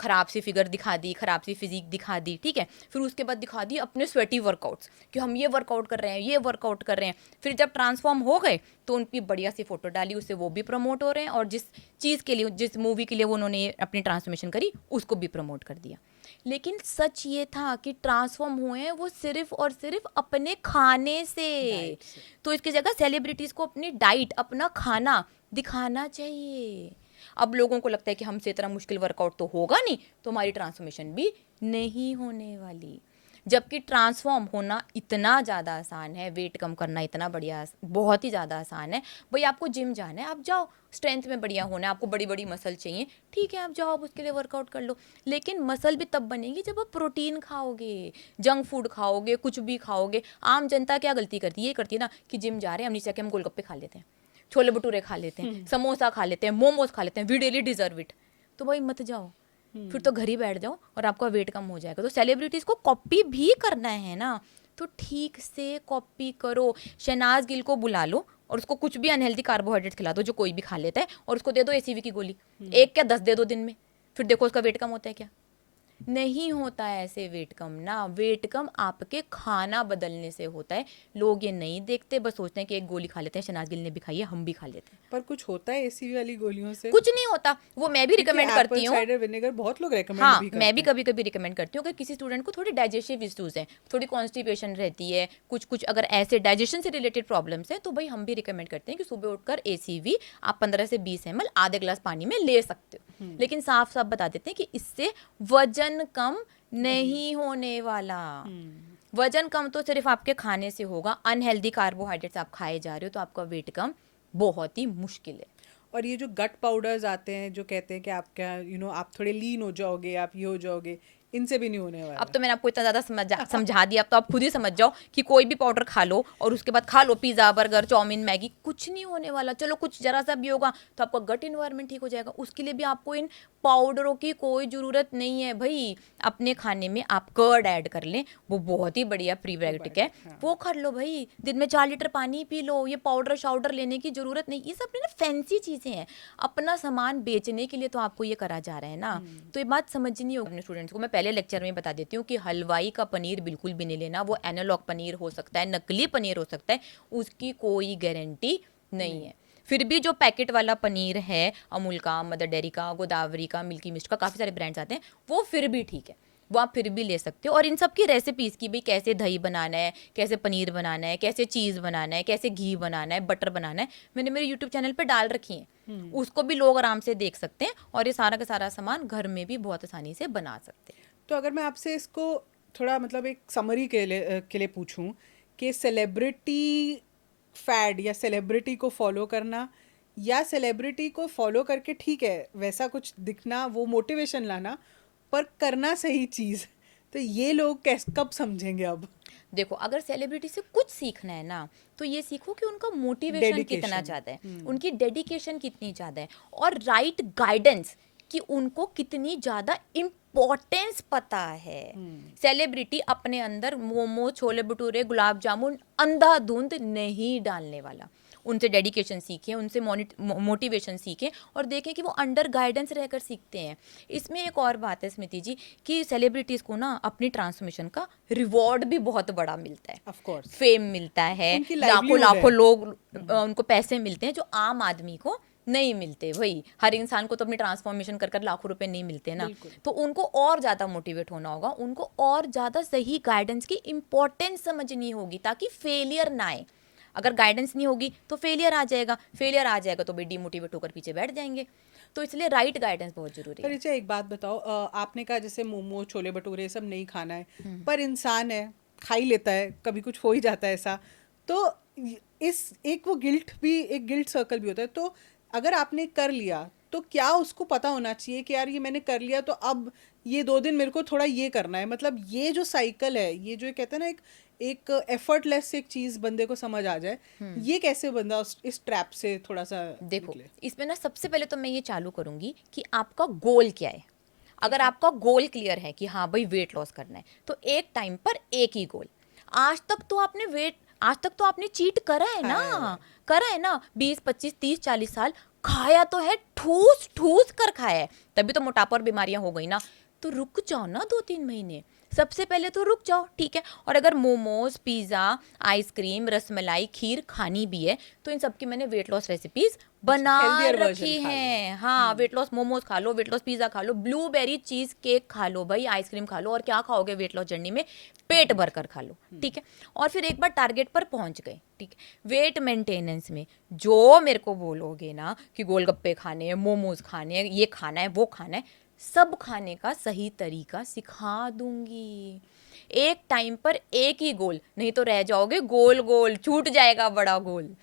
खराब सी फिगर दिखा दी, खराब सी फिजिक दिखा दी, ठीक है, फिर उसके बाद दिखा दी अपने स्वेटी वर्कआउट्स कि हम ये वर्कआउट कर रहे हैं, ये वर्कआउट कर रहे हैं। फिर जब ट्रांसफॉर्म हो गए तो उनकी बढ़िया सी फोटो डाली, उससे वो भी प्रमोट हो रहे हैं, और जिस चीज़ के लिए, जिस मूवी के लिए वो उन्होंने अपनी ट्रांसफॉर्मेशन करी, उसको भी प्रमोट कर दिया। लेकिन सच ये था कि ट्रांसफॉर्म हुए हैं वो सिर्फ और सिर्फ अपने खाने से। तो इसकी जगह सेलिब्रिटीज को अपनी डाइट, अपना खाना दिखाना चाहिए। अब लोगों को लगता है कि हमसे इतना मुश्किल वर्कआउट तो होगा नहीं, तो हमारी ट्रांसफॉर्मेशन भी नहीं होने वाली। जबकि ट्रांसफॉर्म होना इतना ज़्यादा आसान है, वेट कम करना इतना बढ़िया, बहुत ही ज़्यादा आसान है। भाई आपको जिम जाना है, आप जाओ, स्ट्रेंथ में बढ़िया होना है, आपको बड़ी बड़ी मसल चाहिए, ठीक है आप जाओ, आप उसके लिए वर्कआउट कर लो। लेकिन मसल भी तब बनेगी जब आप प्रोटीन खाओगे, जंक फूड खाओगे, कुछ भी खाओगे। आम जनता क्या गलती करती है, ये करती है ना कि जिम जा रहे हैं, हम नीचे आके हम गोलगप्पे खा लेते हैं, छोले भटूरे खा लेते हैं, समोसा खा लेते हैं, मोमोज खा लेते हैं, वी डेली डिजर्व इट। तो भाई मत जाओ, फिर तो घर ही बैठ जाओ और आपका वेट कम हो जाएगा। तो सेलिब्रिटीज को कॉपी भी करना है ना, तो ठीक से कॉपी करो। शहनाज गिल को बुला लो और उसको कुछ भी अनहेल्दी कार्बोहाइड्रेट खिला दो जो कोई भी खा लेता है, और उसको दे दो एसीवी की गोली, एक क्या 10 दे दो दिन में, फिर देखो उसका वेट कम होता है क्या। नहीं होता है ऐसे वेट कम ना, वेट कम आपके खाना बदलने से होता है। लोग ये नहीं देखते, बस सोचते हैं कि एक गोली खा लेते हैं, शहनाज गिल ने भी खाई है, हम भी खा लेते हैं। पर कुछ होता है एसी वाली गोलियों से? कुछ नहीं होता, वो मैं भी रिकमेंड करती हूँ। साइडर विनेगर बहुत लोग रेकमेंड हाँ, भी करते मैं भी हैं। कभी कभी रिकमेंड करती हूँ। अगर किसी स्टूडेंट को थोड़ी डाइजेस्टिव इश्यूज हैं, थोड़ी कॉन्स्टिपेशन रहती है, कुछ कुछ अगर ऐसे डाइजेशन से रिलेटेड प्रॉब्लम्स हैं, तो भाई हम भी रिकमेंड करते हैं कि सुबह उठकर एसीवी आप 15 से 20 ml आधे ग्लास पानी में ले सकते हो। लेकिन साफ साफ बता देते हैं कि इससे वजन कम नहीं होने वाला। वजन कम तो सिर्फ आपके खाने से होगा। अनहेल्दी कार्बोहाइड्रेट्स आप खाए जा रहे हो तो आपका वेट कम बहुत ही मुश्किल है। और ये जो गट पाउडर्स आते हैं जो कहते हैं कि आप क्या आप थोड़े लीन हो जाओगे, आप ये हो जाओगे, इनसे भी नहीं होने वाला। अब तो मैंने आपको इतना ज़्यादा समझा दिया, अब तो आप खुद ही समझ जाओ कि कोई भी पाउडर खा लो और उसके बाद खा लो पिज़्ज़ा, बर्गर, चाउमीन, मैगी, कुछ नहीं होने वाला। चलो कुछ जरा सा भी होगा तो आपका गट इन्वायरमेंट ठीक हो जाएगा। उसके लिए भी आपको इन पाउडरों की कोई ज़रूरत नहीं है भाई। अपने खाने में आप कर्ड ऐड कर लें, वो बहुत ही बढ़िया प्रीबायोटिक है, वो कर लो भाई। दिन में 4 लीटर पानी पी लो, ये पाउडर शाउडर लेने की ज़रूरत नहीं। ये सब ना फैंसी चीज़ें हैं, अपना सामान बेचने के लिए तो आपको ये करा जा रहा है ना। तो ये बात समझनी होगी अपने स्टूडेंट्स को। मैं पहले लेक्चर में बता देती हूँ कि हलवाई का पनीर बिल्कुल भी नहीं लेना। वो एनालॉग पनीर हो सकता है, नकली पनीर हो सकता है, उसकी कोई गारंटी नहीं है। फिर भी जो पैकेट वाला पनीर है, अमूल का, मदर डेयरी का, गोदावरी का, मिल्की मिस्ट का, काफ़ी सारे ब्रांड्स आते हैं, वो फिर भी ठीक है, वो आप फिर भी ले सकते हो। और इन सब की रेसिपीज़ की भी, कैसे दही बनाना है, कैसे पनीर बनाना है, कैसे चीज़ बनाना है, कैसे घी बनाना है, बटर बनाना है, मैंने मेरे यूट्यूब चैनल पर डाल रखी है। उसको भी लोग आराम से देख सकते हैं और ये सारा का सारा सामान घर में भी बहुत आसानी से बना सकते हैं। तो अगर मैं आपसे इसको थोड़ा मतलब एक समरी के लिए पूछूं कि सेलिब्रिटी फैड या सेलिब्रिटी को फॉलो करना, या सेलिब्रिटी को फॉलो करके ठीक है वैसा कुछ दिखना, वो मोटिवेशन लाना, पर करना सही चीज़, तो ये लोग कब समझेंगे? अब देखो, अगर सेलिब्रिटी से कुछ सीखना है ना, तो ये सीखो कि उनका मोटिवेशन कितना ज़्यादा है, उनकी डेडिकेशन कितनी ज़्यादा है, और राइट गाइडेंस कि उनको कितनी ज़्यादा इम्पोर्टेंस पता है। सेलिब्रिटी अपने अंदर मोमो, छोले भटूरे, गुलाब जामुन अंधाधुंध नहीं डालने वाला। उनसे डेडिकेशन सीखें, उनसे मोटिवेशन सीखें और देखें कि वो अंडर गाइडेंस रहकर सीखते हैं। इसमें एक और बात है स्मृति जी कि सेलिब्रिटीज़ को ना अपनी ट्रांसफॉर्मेशन का रिवॉर्ड भी बहुत बड़ा मिलता है। ऑफ कोर्स फेम मिलता है, उनकी लाखों livelihood लाखों है। लोग उनको पैसे मिलते हैं जो आम आदमी को नहीं मिलते। वही हर इंसान को तो अपनी ट्रांसफॉर्मेशन कर लाखों रुपए नहीं मिलते ना। तो उनको और ज़्यादा मोटिवेट होना होगा, उनको और ज़्यादा सही गाइडेंस की इम्पोर्टेंस समझनी होगी ताकि फेलियर ना आए। अगर गाइडेंस नहीं होगी तो फेलियर आ जाएगा तो भी डिमोटिवेट होकर पीछे बैठ जाएंगे। तो इसलिए राइट गाइडेंस बहुत जरूरी पर है। रिचा एक बात बताओ, आपने कहा जैसे मोमो छोले भटूरे ये सब नहीं खाना है, हम्म। पर इंसान है, खा ही लेता है, कभी कुछ हो ही जाता है ऐसा। तो इस एक वो गिल्ट भी, एक गिल्ट सर्कल भी होता है। तो अगर आपने कर लिया तो क्या उसको पता होना चाहिए कि यार ये मैंने कर लिया तो अब ये 2 दिन मेरे को थोड़ा ये करना है, मतलब ये जो साइकिल है, ये जो कहते हैं ना, एक एक एफर्टलेस एक चीज बंदे को समझ आ जाए, ये कैसे बंदा इस ट्रैप से थोड़ा सा देखो निकले? इसमें ना सबसे पहले तो मैं ये चालू करूंगी कि आपका गोल क्या है। अगर आपका गोल क्लियर है कि हाँ भाई वेट लॉस करना है, तो एक टाइम पर एक ही गोल। आज तक तो आपने चीट करा है खाया हुआ ना, है। करा है ना, 20 25 30 40 साल खाया तो है, ठूस ठूस कर खाया है, तभी तो मोटापा और बीमारियां हो गई ना। तो रुक जाओ ना 2 3 महीने, सबसे पहले तो रुक जाओ, ठीक है। और अगर मोमोज, पिज्ज़ा, आइसक्रीम, रसमलाई, खीर खानी भी है तो इन सब की मैंने वेट लॉस रेसिपीज बना हेल्दियर वर्जन रखी खा लो। हैं। हाँ, वेट लॉस मोमोज खा लो, वेट लॉस पिज्ज़ा खा लो, ब्लूबेरी चीज़ केक खा लो भाई, आइसक्रीम खा लो, और क्या खाओगे वेट लॉस जर्नी में, पेट भर कर खा लो, ठीक है। और फिर एक बार टारगेट पर पहुंच गए, ठीक है, वेट मेंटेनेंस में जो मेरे को बोलोगे ना कि गोलगप्पे खाने हैं, मोमोज खाने हैं, ये खाना है, वो खाना है, सब खाने का सही तरीका सिखा दूंगी। एक टाइम पर एक ही गोल, नहीं तो रह जाओगे गोल गोल, छूट जाएगा बड़ा गोल।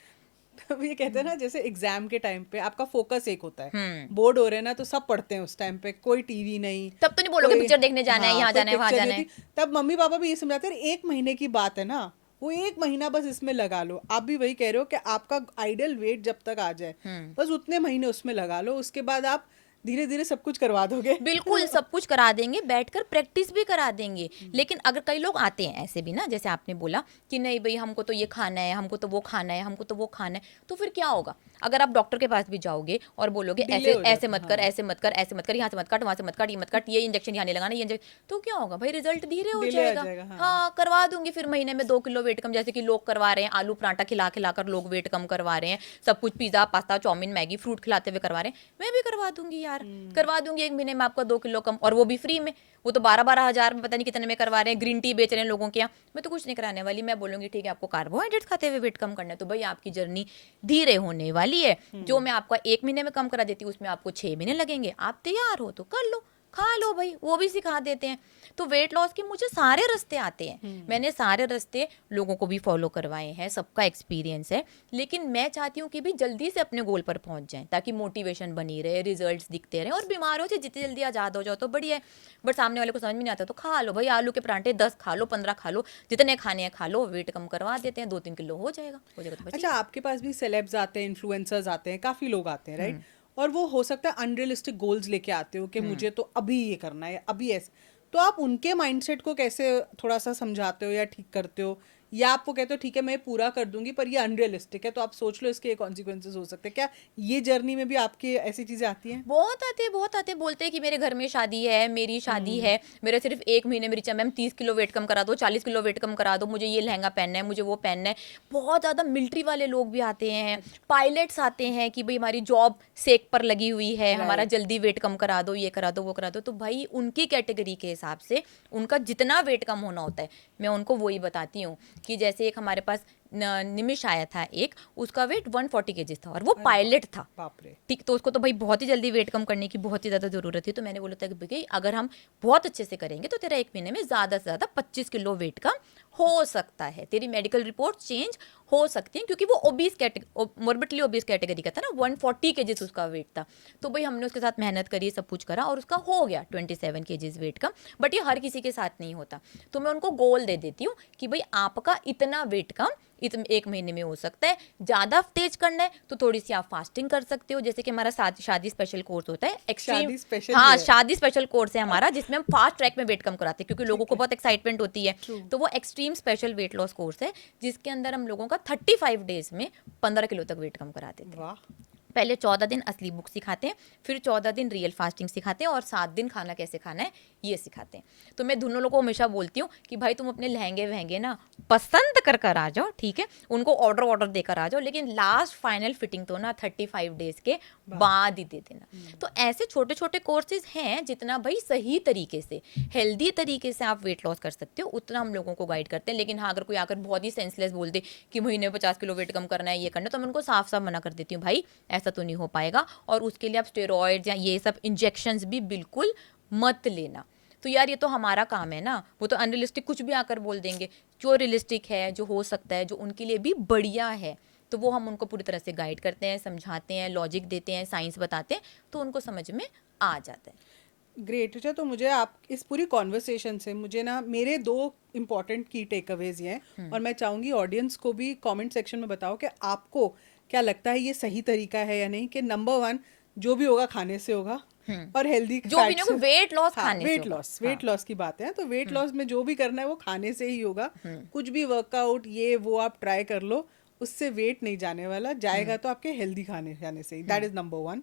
तो ये कहते हैं ना, जैसे एग्जाम के टाइम पे आपका फोकस एक होता है, हम्म। बोर्ड हो रहे हैं ना तो सब पढ़ते हैं उस टाइम पे, कोई टीवी नहीं, तब तो नहीं बोलोगे कोई, पिक्चर देखने जाना है, हाँ, यहाँ कोई जाना है, वहां पिक्चर जाना नहीं है। होती। तब मम्मी पापा भी ये समझाते हैं 1 महीने की बात है ना, वो 1 महीना बस इसमें लगा लो। आप भी वही कह रहे हो कि आपका आइडियल वेट जब तक आ जाए, हम्म। बस उतने महीने उसमें लगा लो, उसके बाद आप धीरे धीरे सब कुछ करवा दोगे। बिल्कुल सब कुछ करा देंगे, बैठकर प्रैक्टिस भी करा देंगे। लेकिन अगर कई लोग आते हैं ऐसे भी ना, जैसे आपने बोला कि नहीं भाई हमको तो ये खाना है, हमको तो वो खाना है, हमको तो वो खाना है, तो फिर क्या होगा? अगर आप डॉक्टर के पास भी जाओगे और बोलोगे डिले ऐसे हो ऐसे जाता है, मत कर, हाँ, ऐसे मत कर, ऐसे मत कर, यहाँ से मत काट, वहां से मत काट, ये मत काट, ये इंजेक्शन यहाँ नहीं लगाना, ये इंजेक्शन, तो क्या होगा भाई? रिजल्ट धीरे हो डिले आ जाएगा। जाएगा, हाँ। हाँ, करवा दूंगी फिर महीने में 2 किलो वेट कम, जैसे कि लोग करवा रहे हैं, आलू पराठा खिला खिला कर लोग वेट कम करवा रहे हैं, सब कुछ pizza pasta chow mein Maggi fruit खिलाते हुए करवा रहे हैं, मैं भी करवा दूंगी यार, करवा दूंगी 1 महीने में आपका 2 किलो कम, और वो भी फ्री में। वो तो 12 12 हज़ार में पता नहीं कितने में करवा रहे हैं, ग्रीन टी बेच रहे हैं लोगों के यहाँ। मैं तो कुछ नहीं कराने वाली, मैं बोलूंगी ठीक है आपको कार्बोहाइड्रेट्स खाते हुए वेट कम करना है, तो भाई आपकी जर्नी धीरे होने वाली है। जो मैं आपका 1 महीने में कम करा देती हूँ उसमें आपको 6 महीने लगेंगे, आप तैयार हो तो कर लो, खा लो भाई, वो भी सिखा देते हैं। तो वेट लॉस के मुझे सारे रास्ते आते हैं, मैंने सारे रास्ते लोगों को भी फॉलो करवाए हैं, सबका एक्सपीरियंस है। लेकिन मैं चाहती हूँ कि भी जल्दी से अपने गोल पर पहुंच जाएं, ताकि मोटिवेशन बनी रहे, रिजल्ट्स दिखते रहे, और बीमारों से जितनी जल्दी आज़ाद हो जाओ तो बढ़िया है। बट सामने वाले को समझ में नहीं आता तो खा लो भाई, आलू के परांठे 10 खा लो, 15 खा लो, जितने खाने हैं खा लो, वेट कम करवा देते हैं, 2 3 किलो हो जाएगा, हो जाएगा तो बचिए। अच्छा, आपके पास भी सेलेब्स आते हैं, इन्फ्लुएंसर्स आते हैं, काफ़ी लोग आते हैं, राइट? और वो हो सकता है अनरियलिस्टिक गोल्स लेके आते हो कि मुझे तो अभी ये करना है, अभी ऐसे। तो आप उनके माइंडसेट को कैसे थोड़ा सा समझाते हो या ठीक करते हो, या आप वो कहते हो ठीक है मैं पूरा कर दूंगी पर ये अनरियलिस्टिक है तो आप सोच लो इसके कॉन्सिक्वेंसेस हो सकते हैं? क्या ये जर्नी में भी आपके ऐसी चीज़ें आती हैं? बहुत आते हैं, बहुत आते हैं, बोलते हैं कि मेरे घर में शादी है, मेरी शादी है, मेरा सिर्फ 1 महीने में रिचा मैम 30 किलो वेट कम करा दो, 40 किलो वेट कम करा दो, मुझे ये लहंगा पहनना है, मुझे वो पहनना है। बहुत ज़्यादा मिलिट्री वाले लोग भी आते हैं, पायलट्स आते हैं कि भाई हमारी जॉब सेक पर लगी हुई है, हमारा राइट। जल्दी वेट कम करा दो, ये करा दो, वो करा दो। तो भाई उनकी कैटेगरी के हिसाब से उनका जितना वेट कम होना होता है मैं उनको वही बताती हूँ। कि जैसे एक हमारे पास निमिष आया था, एक उसका वेट 140 केजीज था और वो पायलट था, बाप रे। ठीक। तो उसको तो भाई बहुत ही जल्दी वेट कम करने की बहुत ही ज़्यादा ज़रूरत थी। तो मैंने बोला था कि भाई अगर हम बहुत अच्छे से करेंगे तो तेरा 1 महीने में ज़्यादा से ज़्यादा 25 किलो वेट कम हो सकता है, तेरी मेडिकल रिपोर्ट चेंज हो सकती है, क्योंकि वो ओबीस कैटेगरी, मोर्बिडली ओबीस कैटेगरी का था ना, 140 केजीज उसका वेट था। तो भाई हमने उसके साथ मेहनत करी, सब कुछ करा और उसका हो गया 27 केजीज वेट कम। बट ये हर किसी के साथ नहीं होता, तो मैं उनको गोल दे देती हूँ कि भाई आपका इतना वेट कम 1 महीने में हो सकता है। ज़्यादा तेज करना है तो थोड़ी सी आप फास्टिंग कर सकते हो, जैसे कि हमारा शादी स्पेशल कोर्स होता है एक्सट्रीम। शादी स्पेशल हाँ, भी है। शादी स्पेशल कोर्स है हमारा, जिसमें हम फास्ट ट्रैक में वेट कम कराते हैं, क्योंकि लोगों को है। बहुत एक्साइटमेंट होती है। True. तो वो extreme special weight loss course है, जिसके अंदर हम लोगों का 35 डेज में 15 किलो तक वेट कम करा देते हैं। वाह। पहले 14 दिन असली बुक सिखाते हैं, फिर 14 दिन रियल फास्टिंग सिखाते हैं और 7 दिन खाना कैसे खाना है ये सिखाते हैं। तो मैं दोनों लोगों को हमेशा बोलती हूँ कि भाई तुम अपने लहंगे वहंगे ना पसंद कर कर आ जाओ, ठीक है, उनको ऑर्डर देकर आ जाओ, लेकिन लास्ट फाइनल फिटिंग तो ना 35 डेज के बाद ही दे देना। तो ऐसे छोटे छोटे कोर्सेज हैं, जितना भाई सही तरीके से हेल्दी तरीके से आप वेट लॉस कर सकते हो उतना हम लोगों को गाइड करते हैं। लेकिन हाँ, अगर कोई आकर बहुत ही सेंसलेस बोल दे कि महीने में 50 किलो वेट कम करना है, ये करना है, तो मैं उनको साफ साफ मना कर देती हूँ, भाई ऐसा तो नहीं हो पाएगा, और उसके लिए आप स्टेरॉइड्स या ये सब इंजेक्शंस भी बिल्कुल मत लेना। तो यार ये तो हमारा काम है ना, वो तो अनरियलिस्टिक कुछ भी आकर बोल देंगे। जो रियलिस्टिक है, जो हो सकता है, जो उनके लिए भी बढ़िया है, तो वो हम उनको पूरी तरह से गाइड करते हैं, समझाते हैं, लॉजिक देते हैं, साइंस बताते हैं, तो उनको समझ में आ जाता है। ग्रेट। अच्छा, तो मुझे आप इस पूरी कॉन्वर्सेशन से मुझे ना मेरे 2 इम्पॉर्टेंट की टेक अवेज हैं, और मैं चाहूँगी ऑडियंस को भी कमेंट सेक्शन में बताओ कि आपको क्या लगता है ये सही तरीका है या नहीं, कि नंबर 1 जो भी होगा खाने से होगा, और हेल्दी जो भी नहीं, वेट लॉस खाने से होगा। वेट लॉस की बात है, तो वेट लॉस में जो भी करना है वो खाने से ही होगा। कुछ भी वर्कआउट ये वो आप ट्राई कर लो, उससे वेट नहीं जाने वाला, जाएगा तो आपके हेल्दी खाने से ही। That is number 1।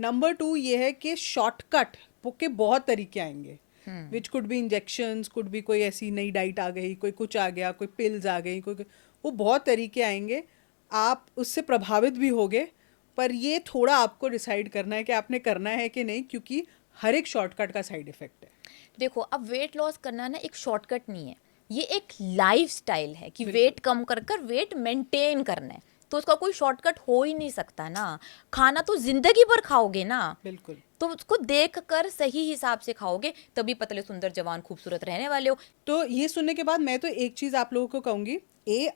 नंबर 2 ये है कि शॉर्टकट के बहुत तरीके आएंगे, which could be injections, could be कोई ऐसी नई डाइट आ गई, कोई कुछ आ गया, कोई पिल्स आ गई, कोई वो बहुत तरीके आएंगे, आप उससे प्रभावित भी होगे, पर ये थोड़ा आपको डिसाइड करना है कि आपने करना है कि नहीं, क्योंकि हर एक शॉर्टकट का साइड इफेक्ट है। देखो, अब वेट लॉस करना ना एक शॉर्टकट नहीं है, ये एक लाइफस्टाइल है कि वेट कम कर कर वेट मेंटेन करना है, तो उसका कोई शॉर्टकट हो ही नहीं सकता ना। खाना तो जिंदगी भर खाओगे ना, बिल्कुल। तो उसको देख कर सही हिसाब से खाओगे, तभी पतले सुंदर जवान खूबसूरत रहने वाले हो। तो ये सुनने के बाद मैं तो एक चीज़ आप लोगों को कहूँगी,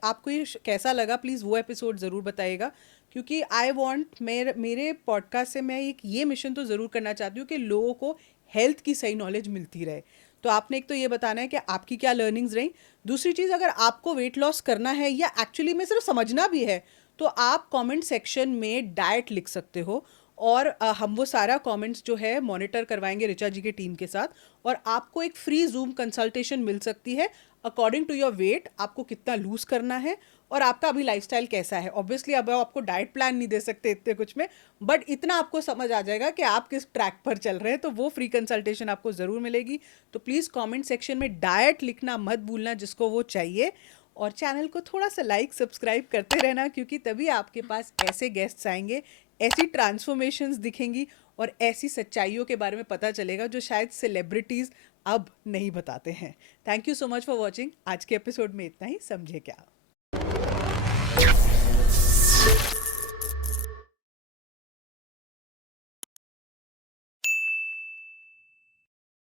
आपको ये कैसा लगा प्लीज़ वो एपिसोड ज़रूर बताइएगा, क्योंकि आई वॉन्ट मेरे पॉडकास्ट से मैं एक ये मिशन तो ज़रूर करना चाहती हूँ कि लोगों को हेल्थ की सही नॉलेज मिलती रहे। तो आपने एक तो ये बताना है कि आपकी क्या लर्निंग्स रही। दूसरी चीज़, अगर आपको वेट लॉस करना है या एक्चुअली में सिर्फ समझना भी है, तो आप कमेंट सेक्शन में डाइट लिख सकते हो, और हम वो सारा कमेंट्स जो है मॉनिटर करवाएंगे ऋचा जी के टीम के साथ, और आपको एक फ्री जूम कंसल्टेशन मिल सकती है अकॉर्डिंग टू योर वेट, आपको कितना लूज करना है और आपका अभी लाइफस्टाइल कैसा है। ऑब्वियसली अब आपको डाइट प्लान नहीं दे सकते इतने कुछ में, बट इतना आपको समझ आ जाएगा कि आप किस ट्रैक पर चल रहे हैं, तो वो फ्री कंसल्टेशन आपको ज़रूर मिलेगी। तो प्लीज़ कमेंट सेक्शन में डाइट लिखना मत भूलना जिसको वो चाहिए, और चैनल को थोड़ा सा लाइक सब्सक्राइब करते रहना, क्योंकि तभी आपके पास ऐसे गेस्ट्स आएंगे, ऐसी ट्रांसफॉर्मेशंस दिखेंगी, और ऐसी सच्चाइयों के बारे में पता चलेगा जो शायद सेलिब्रिटीज़ अब नहीं बताते हैं। Thank you so much for watching. आज के एपिसोड में इतना ही। समझे क्या।